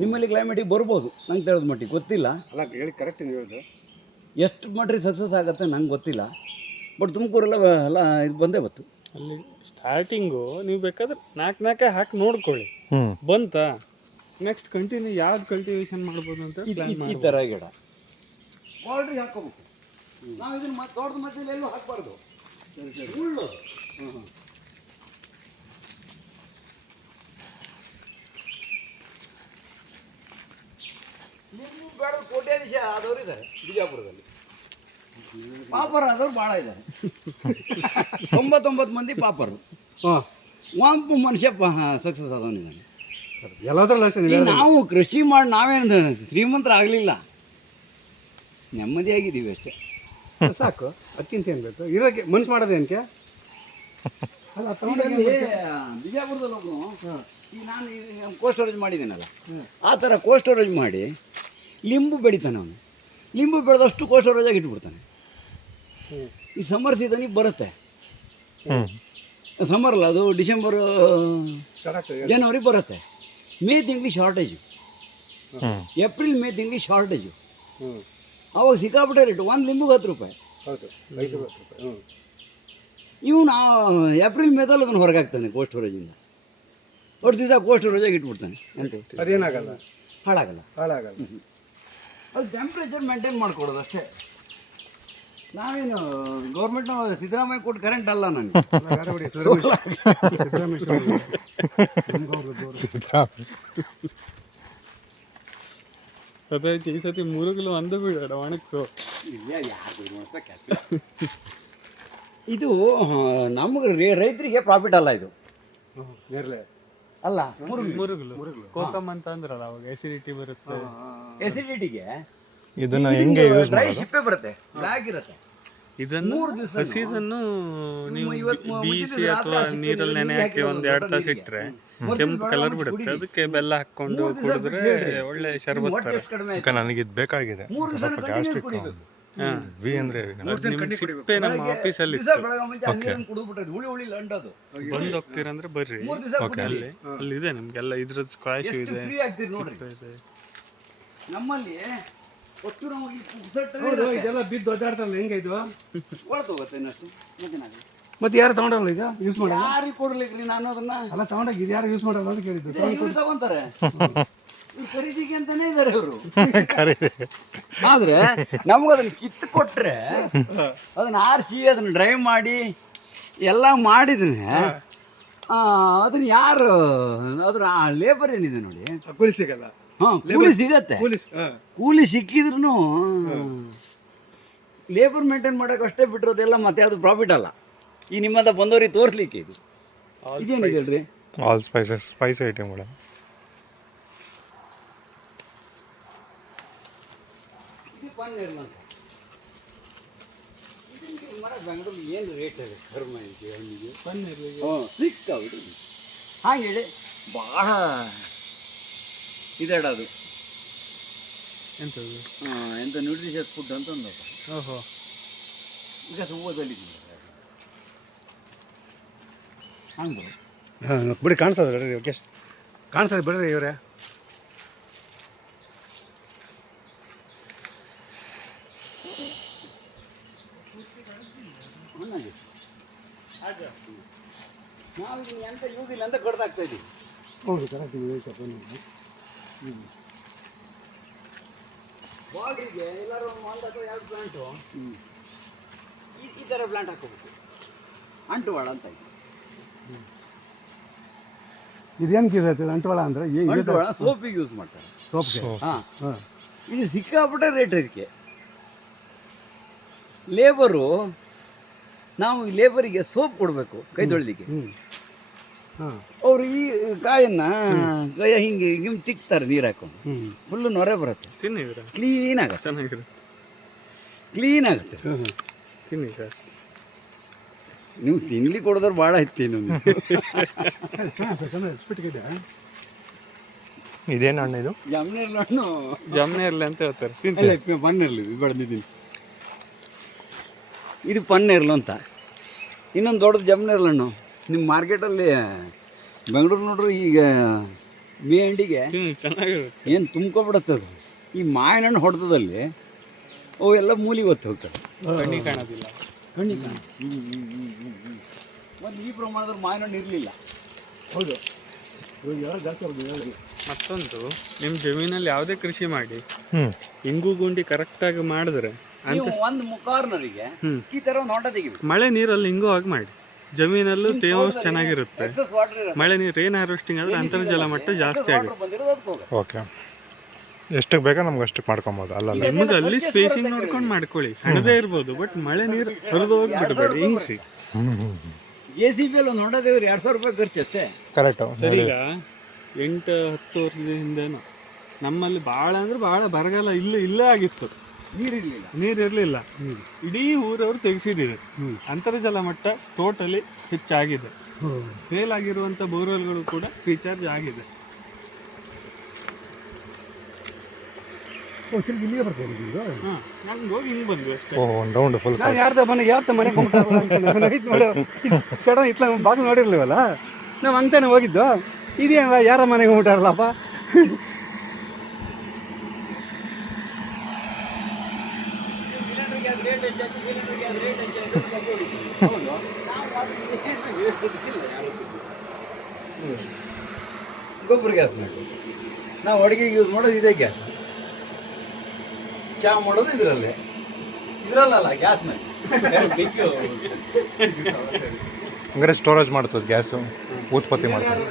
ನಿಮ್ಮಲ್ಲಿ ಕ್ಲೈಮೇಟಿಗೆ ಬರ್ಬೋದು, ನಂಗೆ ತಿಳಿದ ಮಟ್ಟಿಗೆ ಗೊತ್ತಿಲ್ಲ. ಅಲ್ಲ, ಹೇಳಿ ಕರೆಕ್ಟ್ ನೀವು ಹೇಳಿದ್ರು. ಎಷ್ಟು ಮಟ್ಟಿಗೆ ಸಕ್ಸಸ್ ಆಗುತ್ತೆ ನಂಗೆ ಗೊತ್ತಿಲ್ಲ, ಬಟ್ ತುಮಕೂರೆಲ್ಲ ಎಲ್ಲ ಇದು ಬಂದೇ ಬತ್ತು. ಅಲ್ಲಿ ಸ್ಟಾರ್ಟಿಂಗು ನೀವು ಬೇಕಾದ್ರೆ 4 ಹಾಕಿ ನೋಡ್ಕೊಳ್ಳಿ, ಬಂತ ನೆಕ್ಸ್ಟ್ ಕಂಟಿನ್ಯೂ ಯಾವ್ದು ಕಲ್ಟಿವೇಶನ್ ಮಾಡ್ಬೋದು ಅಂತ ಈ ಥರ ಗಿಡ ಬಾರ್ಡ್ರಿಗೆ ಹಾಕೋಬೇಕು. ನಾವು ಇದನ್ನು ತೋಟದ ಮಧ್ಯದಲ್ಲಿ ಎಲ್ಲೂ ಹಾಕಬಾರ್ದು. ಸರಿ ಸರಿ. ಮುಳ್ಳು. ಹಾಂ ಹಾಂ. ನೀವು ಬೇಡ ಕೋಟ್ಯಾಧೀಶ ಆದವರು ಇದ್ದಾರೆ ಬಿಜಾಪುರದಲ್ಲಿ. ಪಾಪರ್ ಆದವ್ರು ಭಾಳ ಇದ್ದಾರೆ. 99 ಮಂದಿ ಪಾಪರು. ಹಾಂ, ವಾಂಪು ಮನುಷ್ಯ ಸಕ್ಸಸ್ ಆದವನಿದ್ದಾನೆ. ಎಲ್ಲದ್ರಲ್ಲ ಅಷ್ಟೇ. ಈ ನಾವು ಕೃಷಿ ಮಾಡಿ ನಾವೇನು ಶ್ರೀಮಂತರಾಗಲಿಲ್ಲ, ನೆಮ್ಮದಿಯಾಗಿದ್ದೀವಿ ಅಷ್ಟೇ. ಸಾಕು, ಅದಕ್ಕಿಂತ ಏನು ಬೇಕು? ಇರೋಕ್ಕೆ ಮನ್ಸು ಮಾಡೋದೇನಕ್ಕೆ? ಅಲ್ಲ ತಗೊಂಡೋಗಿ ಬಿಜಾಪುರದಲ್ಲಿ ಒಬ್ಬನು, ಈಗ ನಾನು ಕೋಲ್ಡ್ ಸ್ಟೋರೇಜ್ ಮಾಡಿದ್ದೀನಲ್ಲ, ಆ ಥರ ಕೋಲ್ಡ್ ಸ್ಟೋರೇಜ್ ಮಾಡಿ ಲಿಂಬು ಬೆಳಿತಾನೆ ಅವನು. ಲಿಂಬು ಬೆಳೆದಷ್ಟು ಕೋಲ್ಡ್ ಸ್ಟೋರೇಜಾಗಿ ಇಟ್ಬಿಡ್ತಾನೆ. ಈ ಸಮ್ಮರ್ ಸೀಸನಿಗೆ ಬರುತ್ತೆ. ಸಮ್ಮರ್ ಅಲ್ಲ, ಅದು ಡಿಸೆಂಬರ್ ಜನವರಿ ಬರುತ್ತೆ. ಮೇ ತಿಂಗಳಿಗೆ ಶಾರ್ಟೇಜು, ಏಪ್ರಿಲ್ ಮೇ ತಿಂಗಳಿಗೆ ಶಾರ್ಟೇಜು. ಅವಾಗ ಸಿಕ್ಕಾಪಟ್ಟೆ ರೇಟು, ಒಂದು ಲಿಂಬುಗೆ 10 ರೂಪಾಯಿ. ಹೌದು, 5 ರೂಪಾಯಿ. ಹ್ಞೂ. ಇವನು ಏಪ್ರಿಲ್ ಮೇದಲ್ಲಿ ಅದನ್ನು ಹೊರಗೆ ಹಾಕ್ತಾನೆ ಕೋಲ್ಡ್ ಸ್ಟೋರೇಜಿಂದ. ಒಟ್ಟು ದಿವಸ ಕೋಲ್ಡ್ ಸ್ಟೋರೇಜಾಗಿ ಇಟ್ಬಿಡ್ತಾನೆ. ಅಂತ ಅದೇನಾಗಲ್ಲ, ಹಾಳಾಗಲ್ಲ. ಹಾಳಾಗಲ್ಲ. ಅದು ಟೆಂಪ್ರೇಚರ್ ಮೇಂಟೈನ್ ಮಾಡ್ಕೊಡೋದು ಅಷ್ಟೇ. ನಾವೇನು ಗೌರ್ಮೆಂಟ್ ಸಿದ್ದರಾಮಯ್ಯ ಕೊಟ್ಟು ಕರೆಂಟ್ ಅಲ್ಲ ನನಗೆ. ಅದೇ ಈ ಸತಿ 3 ಕಿಲೋ ಒಂದು ಬಿಡೋಣ ಒಣಗ್ತು. ಇದು ನಮಗೆ ರೈತರಿಗೆ ಪ್ರಾಫಿಟ್ ಅಲ್ಲ ಇದು. ನೇರಳೆ ಅಲ್ಲ, 3 ಕಿಲೋ ಕೋಕಮ್ ಅಂತ ಅಂದ್ರಲ್ಲ, ಅವಾಗ ಎಸಿಡಿಟಿ ಬರುತ್ತೆ. ಎಸಿಡಿಟಿಗೆ ಇದನ್ನ ಹೆಂಗೆ ಯೂಸ್ ಡ್ರೈ ಸಿಪ್ಪೆ ಬರುತ್ತೆ, ಬ್ಲ್ಯಾಕ್ ಇರುತ್ತೆ. ಇದನ್ನು ಹಸಿದನ್ನು ನೀವು ಬೀಸಿ ಅಥವಾ ನೀರಲ್ಲಿ ನೆನೆ ಹಾಕಿ 1-2 ತಾಸು ಇಟ್ಟರೆ ಕೆಂಪು ಕಲರ್ ಬಿಡುತ್ತೆ. ಅದಕ್ಕೆ ಬೆಲ್ಲ ಹಾಕ್ಕೊಂಡು ಕುಡಿದ್ರೆ ಒಳ್ಳೆ ಶರ್ಬತ್ ತರ. ನನಗೆ ಇದು ಬೇಕಾಗಿದೆ. ಸ್ವಲ್ಪ ಗ್ಯಾಸ್ಟ್ರಿಕ್ ವಿ ಅಂದರೆ ನಿಮ್ಗೆ ಸಿಪ್ಪೆ ನಮ್ಮ ಆಫೀಸಲ್ಲಿ ಬಂದು ಹೋಗ್ತೀರಂದ್ರೆ ಬರ್ರಿ, ಅಲ್ಲಿ ಇದೆ ನಿಮ್ಗೆಲ್ಲ ಇದ್ರದ್ದು ಸ್ಕ್ವಾಶ್ ಇದೆ. ನಮ್ಮಲ್ಲಿ ಇದೆಲ್ಲ ಬಿದ್ದು ಒದ್ದಾಡ್ತಾರಲ್ಲ, ಹೆಂಗೆ ಇದು? ಹೋಗುತ್ತೆ ಇನ್ನಷ್ಟು. ಮತ್ತೆ ಯಾರು ತಗೊಂಡಲ್ಲ ಈಗ ಯೂಸ್ ಮಾಡಲ್ಲ? ಯಾರಿಗೆ ಕೊಡ್ಲಿಕ್ರಿ ನಾನು ಅದನ್ನ? ಅಲ್ಲ, ತಗೊಂಡಾಗ ಇದು ಯಾರು ಯೂಸ್ ಮಾಡಲ್ಲ ಅಂತ ಕೇಳಿದ್ದು. ಇವ್ರು ತಗೊಂತಾರೆ, ಖರೀದಿಗೆ ಅಂತಾನೆ ಇದ್ದಾರೆ ಇವರು. ಆದ್ರೆ ನಮ್ಗೆ ಅದನ್ನ ಕಿತ್ತು ಕೊಟ್ರೆ ಅದನ್ನ ಆರಿಸಿ ಅದನ್ನ ಡ್ರೈವ್ ಮಾಡಿ ಎಲ್ಲ ಮಾಡಿದ್ರೆ ಅದನ್ನ ಯಾರು ಅದ್ರ ಲೇಬರ್ ಏನಿದೆ ನೋಡಿ, ಕೂಲಿ ಸಿಗಲ್ಲ. ಕೂಲಿ ಸಿಗತ್ತೆ. ಕೂಲಿ ಸಿಕ್ಕಿದ್ರು ಲೇಬರ್ ಮೇಂಟೈನ್ ಮಾಡೋಕೆ ಅಷ್ಟೇ ಬಿಟ್ಟಿರೋದೆಲ್ಲ, ಮತ್ತೆ ಅದು ಪ್ರಾಫಿಟ್ ಅಲ್ಲ. ಈ ನಿಮ್ಮದ ಬಂದವ್ರಿಗೆ ತೋರಿಸ್ಲಿಕ್ಕೆ ಇದು ಇದೇನಿದೆ ಹೇಳ್ರಿ, ಆಲ್ ಸ್ಪೈಸ್ ಐಟಮ್ಗಳು. ಬೆಂಗಳೂರು ಏನು ರೇಟ್ ಇದೆ ಕರ್ಮ ಇದೆ ಹಣ್ಣಿಗೆ, ಸಿಕ್ಕಾಬಿಟ್ಟು ಹಾಗೆ ಹೇಳಿ ಭಾಳ ಇದಾಡೋದು. ಎಂಥದ್ದು? ಎಂಥ ನ್ಯೂಟ್ರಿಷಸ್ ಫುಡ್ ಅಂತ ಅಂದಪ್ಪ. ಓಹೋ, ಈಗ ಹೂವದಲ್ಲಿ ಹಂಗೆ ಬಿಡಿ, ಕಾಣಿಸ್ತದೆ ಬಿಡ್ರಿ, ಓಕೆ ಕಾಣಿಸ್ತದೆ ಬಿಡ್ರಿ ಇವರೇ. ನಾವು ಎಂತ ಯೂಸ್ ಇಲ್ಲ ಅಂತ ಕೊಡ್ದಾಗ್ತಾ ಇದ್ದೀವಿ. ಹೌದು, ಕರೆಕ್ಟ್. ಬಾರ್ಡ್ರಿಗೆ ಎಲ್ಲರೂ ಒಂದು ಅಥವಾ 2 ಪ್ಲಾಂಟು ಈ ಥರ ಪ್ಲಾಂಟ್ ಹಾಕೋಬೇಕು, ಅಂಟುವಾಳ ಅಂತ. ಇದೇನಕ್ಕೆ ಇದೆ ಅಂಟುವಾಳ ಅಂದರೆ? ಅಂಟುವಾಳ ಸೋಪಿಗೆ ಯೂಸ್ ಮಾಡ್ತಾರೆ. ಸೋಪ್ಗೆ? ಹಾಂ, ಇದು ಸಿಕ್ಕಾಪಟ್ಟೆ ರೇಟ್ ಇದಕ್ಕೆ. ಲೇಬರು, ನಾವು ಲೇಬರಿಗೆ ಸೋಪ್ ಕೊಡಬೇಕು ಕೈ ತೊಳೆದಿಕ್ಕೆ. ಅವರು ಈ ಕಾಯನ್ನು ಕೈ ಹಿಂಗೆ ಹಿಂಗೆ ತಿಕ್ತಾರೆ ನೀರು ಹಾಕೊಂಡು, ಫುಲ್ಲು ನೊರೆ ಬರುತ್ತೆ, ತಿನ್ನಿದ್ರ ಕ್ಲೀನ್ ಆಗುತ್ತೆ, ಚೆನ್ನಾಗಿರುತ್ತೆ, ಕ್ಲೀನ್ ಆಗುತ್ತೆ. ತಿನ್ನಿ ಸರ್. ನೀವು ತಿನ್ಲಿ ಕೊಡೋದ್ರೆ ಭಾಳ ಇತ್ತೇನು. ಇದೇನು ಹಣ್ಣು ಇದು? ಜಾಮ್ನೇರ್ಲೆ ಹಣ್ಣು, ಜಾಮ್ನೇರ್ಲೆ ಅಂತ ಹೇಳ್ತಾರೆ. ಪನ್ನೇರ್ಲೆ ಬೆಳೆದಿದ್ದೀನಿ. ಇದು ಪನ್ನೇರ್ಲು ಅಂತ. ಇನ್ನೊಂದು ದೊಡ್ಡದು ಜಾಮ್ನೇರ್ಲೆ ಹಣ್ಣು ನಿಮ್ಮ ಮಾರ್ಕೆಟಲ್ಲಿ ಬೆಂಗಳೂರು ನೋಡ್ರಿ. ಈಗ ಮೇ ಎಂಡಿಗೆ ಚೆನ್ನಾಗಿರುತ್ತೆ, ಏನು ತುಂಬ್ಕೊಬಿಡುತ್ತೆ ಅದು. ಈ ಮಾವಿನ ಹಣ್ಣು ಹೊಡೆದಲ್ಲಿ ಅವು ಎಲ್ಲ ಮೂಲಿಗೆ ಹೊತ್ತು ಹೋಗ್ತವೆ, ಕಣ್ಣಿ ಕಾಣೋದಿಲ್ಲ. ಕಣ್ಣಿ ಕಾಣ. ಮತ್ತು ಈ ಪ್ರಮಾಣದಲ್ಲಿ ಮಾವಿನ ಹಣ್ಣು ಇರಲಿಲ್ಲ. ಹೌದು, ಜಾಸ್ತಿ. ಮತ್ತೊಂದು, ನಿಮ್ಮ ಜಮೀನಲ್ಲಿ ಯಾವುದೇ ಕೃಷಿ ಮಾಡಿ ಇಂಗು ಗುಂಡಿ ಕರೆಕ್ಟಾಗಿ ಮಾಡಿದ್ರೆ ನೀವು ಒಂದು ಕಾರ್ನರಿಗೆ ಈ ಥರ ಒಂದು ಹೊಂಡ ತೆಗಿಬೇಕು. ಮಳೆ ನೀರಲ್ಲಿ ಹಿಂಗೋ ಆಗಿ ಮಾಡಿ, ಜಮೀನಲ್ಲೂ ತೇವಾಂಶ ಚೆನ್ನಾಗಿರುತ್ತೆ. ಎಕ್ಸಸ್ ವಾಟರ್ ಇರುತ್ತೆ, ಮಳೆ ನೀರು ರೇನ್ ಹಾರ್ವೆಸ್ಟಿಂಗ್ ಆದರೆ ಅಂತರ್ಜಲ ಮಟ್ಟ ಜಾಸ್ತಿ ಆಗುತ್ತೆ. ಬಂದಿರೋದು ಅದಕ್ಕೆ ಹೋಗುತ್ತೆ. ಓಕೆ, ಎಷ್ಟಕ್ಕೆ ಬೇಕೋ ನಮ್ಗೆ ಅಷ್ಟಕ್ಕೆ ಮಾಡ್ಕೊಬೋದು. ಅಲ್ಲಲ್ಲ ನಿಮಗೆ ಅಲ್ಲಿ ಸ್ಪೇಸಿಂಗ್ ನೋಡ್ಕೊಂಡು ಮಾಡ್ಕೊಳ್ಳಿ, ಸಣ್ಣದೇ ಇರ್ಬೋದು, ಬಟ್ ಮಳೆ ನೀರು ಹರಿದು ಹೋಗ್ಬಿಡ್ಬೇಡಿ, ಹಿಂಗ್ಸಿ. JCB ಅಲ್ಲಿ ಒಂದು ಹೊಂಡ ತೆಗೆದ್ರೆ 2,000 ರೂಪಾಯಿ ಖರ್ಚು ಅಷ್ಟೇ. ಕರೆಕ್ಟು. ಸರಿ, ಈಗ 8-10 ವರ್ಷದ ಹಿಂದೆನೋ ನಮ್ಮಲ್ಲಿ ಭಾಳ ಅಂದ್ರೆ ಭಾಳ ಬರಗಾಲ ಇಲ್ಲೇ ಆಗಿತ್ತು. ನೀರಿರಲಿಲ್ಲ. ಇಡೀ ಊರವ್ರು ತೆಗೆಸಿದ್ದೀವಿ. ಅಂತರ್ಜಲ ಮಟ್ಟ ಟೋಟಲಿ ಹೆಚ್ಚಾಗಿದೆ. ಫೇಲ್ ಆಗಿರುವಂಥ ಬೋರ್ವೆಲ್ಗಳು ಕೂಡ ರೀಚಾರ್ಜ್ ಆಗಿದೆ. ಇಲ್ಲಿಗೆ ಬರ್ತೇನೆ ನಿಮ್ಮದು? ಹಾಂ, ನಾನು ಹೋಗಿ ಹಿಂಗೆ ಬಂದ್ವಿ ಅಷ್ಟೇ. ಒಂದು ರೌಂಡ್ ಫುಲ್. ನಾನು ಯಾರ್ದ ಮನೆ ಸಡನ್ ಇತ್ಲ ಬಾಗಿಲು ನೋಡಿರ್ಲಿವಲ್ಲ, ನಾವು ಅಂತಾನೆ ಹೋಗಿದ್ದು. ಇದೇನಲ್ಲ ಯಾರ ಮನೆಗೆ ಹೋಗ್ಬಿಟ್ಟಾರಲ್ಲಪ್ಪ. ಗೊಬ್ಬರ ಗ್ಯಾಸ್ ಮಾಡಿ ನಾವು ಅಡುಗೆಗೆ ಯೂಸ್ ಮಾಡೋದು ಇದೇ ಗ್ಯಾಸ್. ಚಹಾ ಮಾಡೋದು ಇದರಲ್ಲ ಗ್ಯಾಸ್ನಲ್ಲಿ. ಹಂಗಾರೆ ಸ್ಟೋರೇಜ್ ಮಾಡ್ತದೆ ಗ್ಯಾಸು, ಉತ್ಪತ್ತಿ ಮಾಡ್ತದೆ.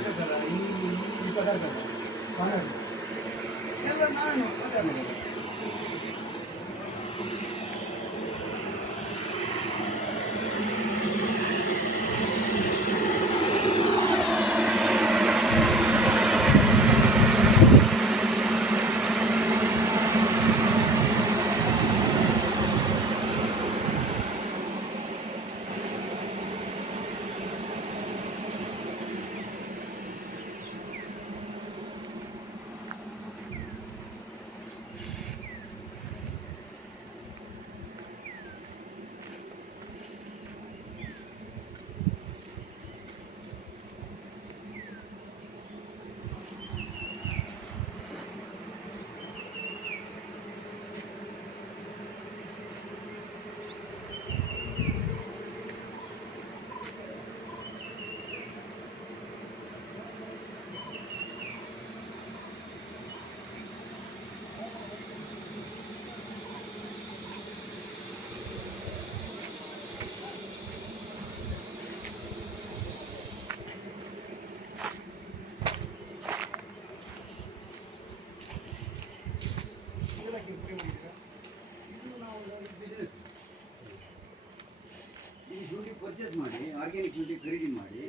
ಪರ್ಚೇಸ್ ಮಾಡಿ ಆರ್ಗ್ಯಾನಿಕ್ ಶುಂಠಿ ಖರೀದಿ ಮಾಡಿ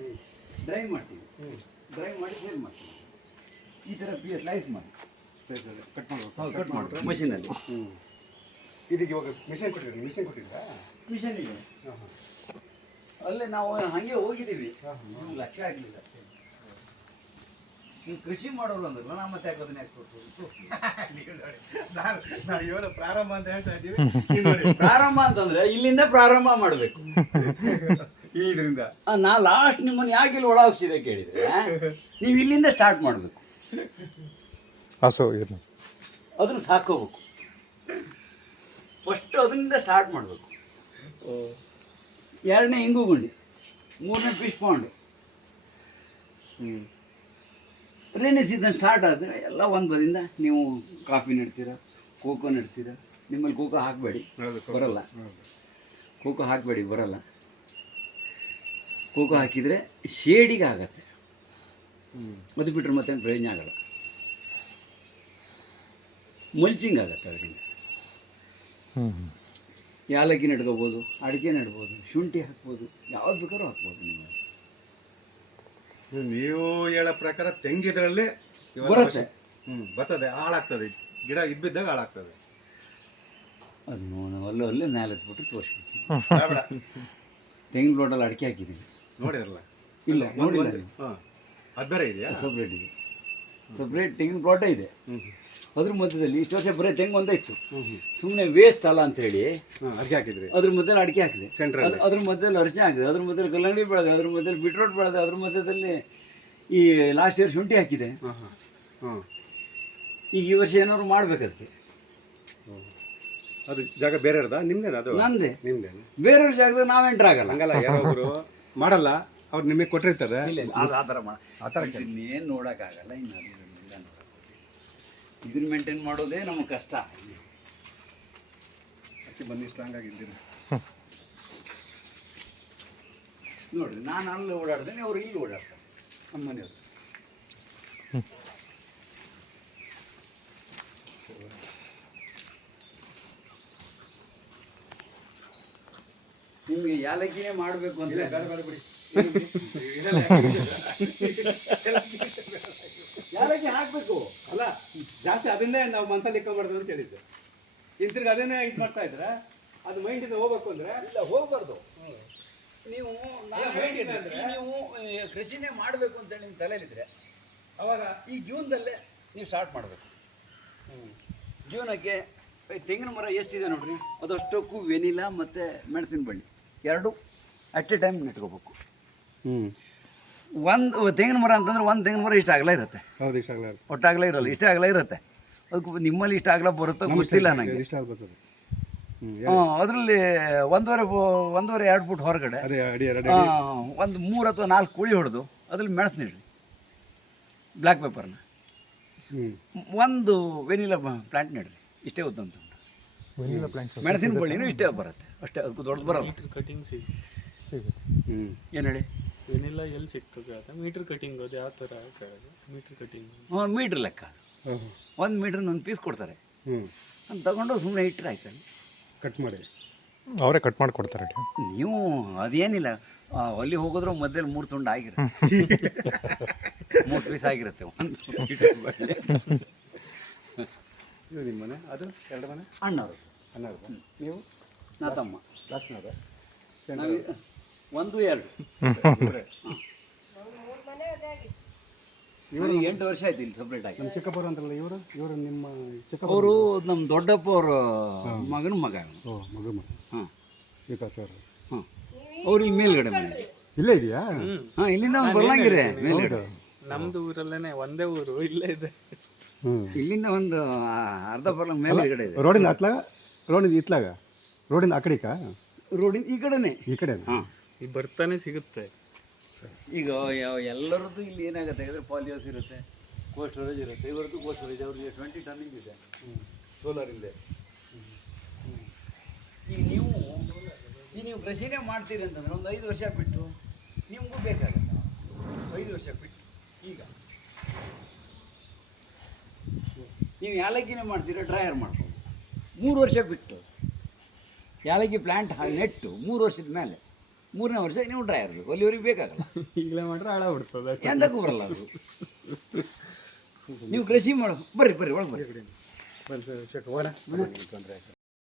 ಡ್ರೈ ಮಾಡ್ತೀವಿ. ಡ್ರೈ ಮಾಡಿ ಸೇಲ್ ಮಾಡ್ತೀವಿ. ಈ ಥರ ಸ್ಲೈಸ್ ಮಾಡಿ ಕಟ್ ಮಾಡಿ ಮಷೀನಲ್ಲಿ. ಇದಕ್ಕೆ ಇವಾಗ ಮಿಷನ್ ಕೊಟ್ಟಿದ್ರಾ? ಮಿಷನ್ ಇದೆ ಅಲ್ಲೇ. ನಾವು ಹಾಗೆ ಹೋಗಿದ್ದೀವಿ, ಲಕ್ಷ ಆಗಲಿಲ್ಲ ಅಷ್ಟೇ. ನೀವು ಕೃಷಿ ಮಾಡೋರು ಅಂದ್ರಲ್ಲ, ನಾವು ಮತ್ತೆ ಅದನ್ನ ಯಾಕೆ ಇವಾಗ ಪ್ರಾರಂಭ ಅಂತ ಹೇಳ್ತಾ ಇದ್ದೀವಿ. ಪ್ರಾರಂಭ ಅಂತಂದ್ರೆ ಇಲ್ಲಿಂದ ಪ್ರಾರಂಭ ಮಾಡಬೇಕು. ಇದರಿಂದ ನಾ ಲಾಸ್ಟ್ ನಿಮ್ಮನ್ನು ಯಾಕೆ ಇಲ್ಲಿ ಒಳ ಹಾಕ್ಸಿದೆ ಕೇಳಿದ್ರೆ, ನೀವು ಇಲ್ಲಿಂದ ಸ್ಟಾರ್ಟ್ ಮಾಡಬೇಕು. ಹಸು ಇದನ್ನು ಅದನ್ನು ಸಾಕೋಬೇಕು. ಫಸ್ಟ್ ಅದರಿಂದ ಸ್ಟಾರ್ಟ್ ಮಾಡಬೇಕು. 2ನೇ ಇಂಗು ಗುಂಡಿ, 3ನೇ fish pond. Rainy season start ಆದರೆ ಎಲ್ಲ ಒಂದು ಬದಿಂದ ನೀವು ಕಾಫಿ ನೆಡ್ತೀರ, ಕೋಕೋ ನೆಡ್ತೀರ. ನಿಮ್ಮಲ್ಲಿ ಕೋಕೋ ಹಾಕಬೇಡಿ, ಬರಲ್ಲ. ಕೋಕೋ ಹಾಕಬೇಡಿ, ಬರಲ್ಲ. ಕೋಕೋ ಹಾಕಿದರೆ ಶೇಡಿಗೆ ಆಗತ್ತೆ, ಅದು ಬಿಟ್ಟರೆ ಮತ್ತೆ ಪ್ರಯೋಜನ ಆಗಲ್ಲ. ಮಲ್ಚಿಂಗ್ ಆಗುತ್ತೆ ಅದರಿಂದ. ಯಾಲಕ್ಕಿ ನೆಡ್ಕೋಬೋದು, ಅಡಿಕೆ ನೆಡ್ಬೋದು, ಶುಂಠಿ ಹಾಕ್ಬೋದು, ಯಾವ್ದು ಬೇಕಾದ್ರೂ ಹಾಕ್ಬೋದು. ನಿಮ್ಮಲ್ಲಿ ನೀವು ಹೇಳೋ ಪ್ರಕಾರ ತೆಂಗಿದ್ರಲ್ಲಿ ಬರುತ್ತೆ. ಬರ್ತದೆ, ಹಾಳಾಗ್ತದೆ. ಗಿಡ ಇದ್ಬಿದ್ದಾಗ ಹಾಳಾಗ್ತದೆ. ಅದು ಅಲ್ಲೇ ಮೇಲೆ ಎತ್ಬಿಟ್ಟು ತೋರಿಸ್ಬಿಡ್ತೀನಿ. ತೆಂಗಿನ ಪ್ಲಾಟಲ್ಲಿ ಅಡಿಕೆ ಹಾಕಿದ್ದೀನಿ, ನೋಡಿರಲ್ಲ? ಇಲ್ಲ ನೋಡಿಲ್ಲ. ಅದು ಬೇರೆ ಇದೆಯಾ? ಸಪ್ರೇಟ್ ಇದೆ, ಸಪ್ರೇಟ್ ತೆಂಗಿನ ಪ್ಲಾಟೇ ಇದೆ. ಅದ್ರ ಮಧ್ಯದಲ್ಲಿ ಇಷ್ಟು ವರ್ಷ ಬರೀ ತೆಂಗು ಒಂದೇ ಇತ್ತು. ಸುಮ್ಮನೆ ವೇಸ್ಟ್ ಅಲ್ಲ ಅಂತ ಹೇಳಿ ಅಡಿಕೆ ಹಾಕಿದ್ರಿ. ಅದ್ರ ಮಧ್ಯದಲ್ಲಿ ಅಡಿಕೆ ಹಾಕಿದೆ, ಸೆಂಟ್ರಲ್. ಅದ್ರ ಮಧ್ಯದಲ್ಲಿ ಅರಿಶಿನ ಹಾಕಿದೆ, ಅದ್ರ ಮಧ್ಯದಲ್ಲಿ ಕಲ್ಲಂಗಡಿ ಬೆಳೆದೆ, ಅದ್ರ ಮಧ್ಯದಲ್ಲಿ ಬೀಟ್ರೋಟ್ ಬೆಳೆದೆ, ಅದ್ರ ಮಧ್ಯದಲ್ಲಿ ಈ ಲಾಸ್ಟ್ ಇಯರ್ ಶುಂಠಿ ಹಾಕಿದೆ. ಈಗ ಈ ವರ್ಷ ಏನಾದ್ರು ಮಾಡ್ಬೇಕು ಅದಕ್ಕೆ. ಅದು ಜಾಗ ಬೇರೆ ಇರೋದಾ ನಿಮ್ದೇನಾ? ಅದು ನಂದೇ. ನಿಮ್ದೇ? ಬೇರೆಯವ್ರ ಜಾಗದಾಗ ನಾವು ಎಂಟ್ರ್ ಆಗಲ್ಲ. ಹಂಗಲ್ಲ, ಯಾರೊಬ್ರು ಮಾಡಲ್ಲ, ಅವ್ರು ನಿಮಗೆ ಕೊಟ್ಟಿರ್ತಾರೆ. ಆ ಥರ ಇನ್ನೇನು ನೋಡೋಕ್ಕಾಗಲ್ಲ. ಇನ್ನು ಇದನ್ನ ಮೇಂಟೈನ್ ಮಾಡೋದೇ ನಮಗೆ ಕಷ್ಟ. ಅದಕ್ಕೆ ಬನ್ನಿ ಸ್ಟ್ರಾಂಗ್ ಆಗಿದ್ದೀರಿ. ನೋಡ್ರಿ ನಾನು ಅಲ್ಲಿ ಓಡಾಡ್ತೇನೆ, ಅವ್ರು ಇಲ್ಲಿ ಓಡಾಡ್ತಾರೆ ನಮ್ಮ ಮನೆಯವರು. ನಿಮಗೆ ಯಾಲಕ್ಕಿನೇ ಮಾಡಬೇಕು ಅಂತ ಬಿಡಿ ಯಾಲಕ್ಕಿ ಹಾಕಬೇಕು. ಅಲ್ಲ, ಜಾಸ್ತಿ ಅದನ್ನೇ ನಾವು ಮನಸ್ಸಲ್ಲಿ ಇಟ್ಕೊಂಡ್ಬಾರ್ದು ಅಂತ ಹೇಳಿದ್ದೆ. ತಿರ್ಗಿ ಅದನ್ನೇ ಇದು ಮಾಡ್ತಾ ಇದ್ರೆ ಅದು ಮೈಂಡಿಂದ ಹೋಗ್ಬೇಕು ಅಂದರೆ ಇಲ್ಲ, ಹೋಗ್ಬಾರ್ದು. ನೀವು ಮೈಂಡಿಂದ ಅಂದರೆ ನೀವು ಕೃಷಿನೇ ಮಾಡಬೇಕು ಅಂತೇಳಿ ನಿಮ್ಮ ತಲೆಯಲ್ಲಿದ್ರೆ ಅವಾಗ ಈ ಜೂನ್ದಲ್ಲೇ ನೀವು ಸ್ಟಾರ್ಟ್ ಮಾಡಬೇಕು. ಜೂನಕ್ಕೆ ತೆಂಗಿನ ಮರ ಎಷ್ಟಿದೆ ನೋಡ್ರಿ, ಅದಷ್ಟಕ್ಕೂ ವೆನಿಲಾ ಮತ್ತು ಮೆಣಸಿನ ಬಳ್ಳಿ ಎರಡು ಅಟ್ ಎ ಟೈಮ್ ನೆಟ್ಕೋಬೇಕು. ಒಂದು ತೆಂಗಿನ ಮರ ಅಂತಂದ್ರೆ ಒಂದು ತೆಂಗಿನ ಮರ ಇಷ್ಟ ಆಗಲೇ ಇರುತ್ತೆ. ಹೌದು, ಇಷ್ಟ ಆಗಲ್ಲ, ಒಟ್ಟಾಗಲೇ ಇರಲ್ಲ, ಇಷ್ಟ ಆಗಲೇ ಇರುತ್ತೆ. ಅದಕ್ಕೆ ನಿಮ್ಮಲ್ಲಿ ಇಷ್ಟ ಆಗಲ್ಲ ಬರುತ್ತೋ ಗೊತ್ತಿಲ್ಲ ನನಗೆ. ಇಷ್ಟ ಆಗ್ಬೋದು. ಅದರಲ್ಲಿ ಒಂದೂವರೆ 2 ಫುಟ್ ಹೊರಗಡೆ ಅದೇ ಅಡಿ ಒಂದು 3 ಅಥವಾ 4 ಕುಳಿ ಹೊಡೆದು ಅದ್ರಲ್ಲಿ ಮೆಣಸು ನೀಡ್ರಿ, ಬ್ಲ್ಯಾಕ್ ಪೇಪರ್ನ. ಒಂದು ವೆನಿಲಾ ಪ್ಲಾಂಟ್ ನೀಡ್ರಿ, ಇಷ್ಟೇ ಉದ್ದಂತ. ಮೆಣಸಿನ ಬಳ್ಳಿನೂ ಇಷ್ಟೇ ಬರುತ್ತೆ, ಅಷ್ಟೇ, ಅದಕ್ಕೂ ದೊಡ್ಡದು ಬರಲ್ಲ. ಕಟಿಂಗ್ ಏನು ಹೇಳಿ, ವೆನಿಲ್ಲ ಎಲ್ಲಿ ಸಿಗ್ತದೆ ಅಂತ ಮೀಟರ್ ಕಟಿಂಗ್ ಅದು ಯಾವ ಥರ ಕೇಳೋದು? ಮೀಟರ್ ಕಟಿಂಗ್ ಮೀಟ್ರ್ ಲೆಕ್ಕ, 1 ಮೀಟ್ರ್ ಒಂದು ಪೀಸ್ ಕೊಡ್ತಾರೆ, ಅಂತ ತಗೊಂಡು ಸುಮ್ಮನೆ ಇಟ್ಟರೆ ಆಯ್ತಲ್ಲ, ಕಟ್ ಮಾಡಿ ಅವರೇ ಕಟ್ ಮಾಡಿ ಕೊಡ್ತಾರೆ. ನೀವು ಅದೇನಿಲ್ಲ, ಅಲ್ಲಿ ಹೋಗೋದ್ರ ಮಧ್ಯದಲ್ಲಿ 3 ತುಂಡು ಆಗಿರುತ್ತೆ, 3 ಪೀಸ್ ಆಗಿರುತ್ತೆ 1 ಮೀಟರ್ ಬಳ್ಳಿ. ಇದು ನಿಮ್ಮ ಮನೆ, ಅದು 2 ಮನೆ, ಅಣ್ಣವರು, ಅಣ್ಣವ್ರು. ನೀವು ನಾ ತಮ್ಮ, ಲಾಸ್ಟ್ನವ್ರು, 1, 2 ನನಗೆ 8 ವರ್ಷ ಆಯ್ತು ಇಲ್ಲಿ ಸಪ್ರೇಟ್ ಆಗಿ. ನಮ್ಮ ಚಿಕ್ಕಪ್ಪರು ಅಂತಾರಲ್ಲ, ಇವರು ನಿಮ್ಮ ಚಿಕ್ಕಪ್ಪ? ಅವರು ನಮ್ಮ ದೊಡ್ಡಪ್ಪ ಅವ್ರ ಮಗನ ಮಗ. ಓ, ಮಗ ಮಗ. ಹಾಂ, ವಿಕಾಸ್ ಅವರು. ಹಾಂ, ಅವ್ರು ಇಲ್ಲಿ ಮೇಲ್ಗಡೆ ಮನೆ. ಇಲ್ಲೇ ಇದೆಯಾ? ಹಾಂ, ಇಲ್ಲಿಂದ ಒಂದು ಬರ್ಲಂಗಿರೆ ಮೇಲ್ಗಡೆ. ನಮ್ದು ಊರಲ್ಲೇನೆ, ಒಂದೇ ಊರು ಇಲ್ಲೇ ಇದೆ. ಇಲ್ಲಿಂದ ಒಂದು ಅರ್ಧ ಬರ್ಲಂಗ್ ಮೇಲ್ಗಡೆ ಇದೆ. ರೋಡಿಂದ ಅತ್ಲಾಗ, ರೋಡಿಂದ ಇತ್ಲಾಗ, ರೋಡಿಂದ ಆ ಕಡೆಕ, ರೋಡಿನ ಈ ಕಡೆನೇ. ಈ ಕಡೆ. ಹಾಂ, ಈಗ ಬರ್ತಾನೆ ಸಿಗುತ್ತೆ. ಈಗ ಎಲ್ಲರದ್ದು ಇಲ್ಲಿ ಏನಾಗುತ್ತೆ ಅಂದರೆ ಪಾಲಿಯೋಸ್ ಇರುತ್ತೆ, ಕೋಲ್ಡ್ ಸ್ಟೋರೇಜ್ ಇರುತ್ತೆ. ಇವರದ್ದು ಕೋಲ್ಡ್ ಸ್ಟೋರೇಜ್, ಅವ್ರಿಗೆ 20 ಟನ್ನಿಂಗ್ ಇದೆ ಸೋಲಾರ್ ಇಲ್ಲದೆ. ಈಗ ನೀವು ಕೃಷಿನೇ ಮಾಡ್ತೀರಿ ಅಂತಂದ್ರೆ ಒಂದು 5 ವರ್ಷ ಬಿಟ್ಟು ನಿಮಗೂ ಬೇಕಾಗುತ್ತೆ. 5 ವರ್ಷ ಬಿಟ್ಟು ಈಗ ನೀವು ಯಾಲಕ್ಕಿನೇ ಮಾಡ್ತೀರಾ, ಡ್ರೈಯರ್ ಮಾಡ್ಬೋದು. 3 ವರ್ಷ ಬಿಟ್ಟು ಯಾಲಕ್ಕಿ ಪ್ಲ್ಯಾಂಟ್ ನೆಟ್ಟು 3 ವರ್ಷದ ಮೇಲೆ 3ನೇ ವರ್ಷ ನೀವು ಡ್ರೈಯರ್ ಬೇಕು, ಅಲ್ಲಿವರೆಗೆ ಬೇಕಾಗಲ್ಲ. ಈಗಲೇ ಮಾಡ್ರೆ ಹಾಳ ಬಿಡ್ತದೆ, ಎಂತಕ್ಕೂ ಬರಲ್ಲ ಅದು. ನೀವು ಕೃಷಿ ಮಾಡು, ಬರ್ರಿ ಒಳಗೆ ಬರ್ರಿ. ಬನ್ನಿ ಸರ್, ಚೆಕ್ ಹೋಗೋಣ. ತೊಂದರೆ ಆಯ್ತು.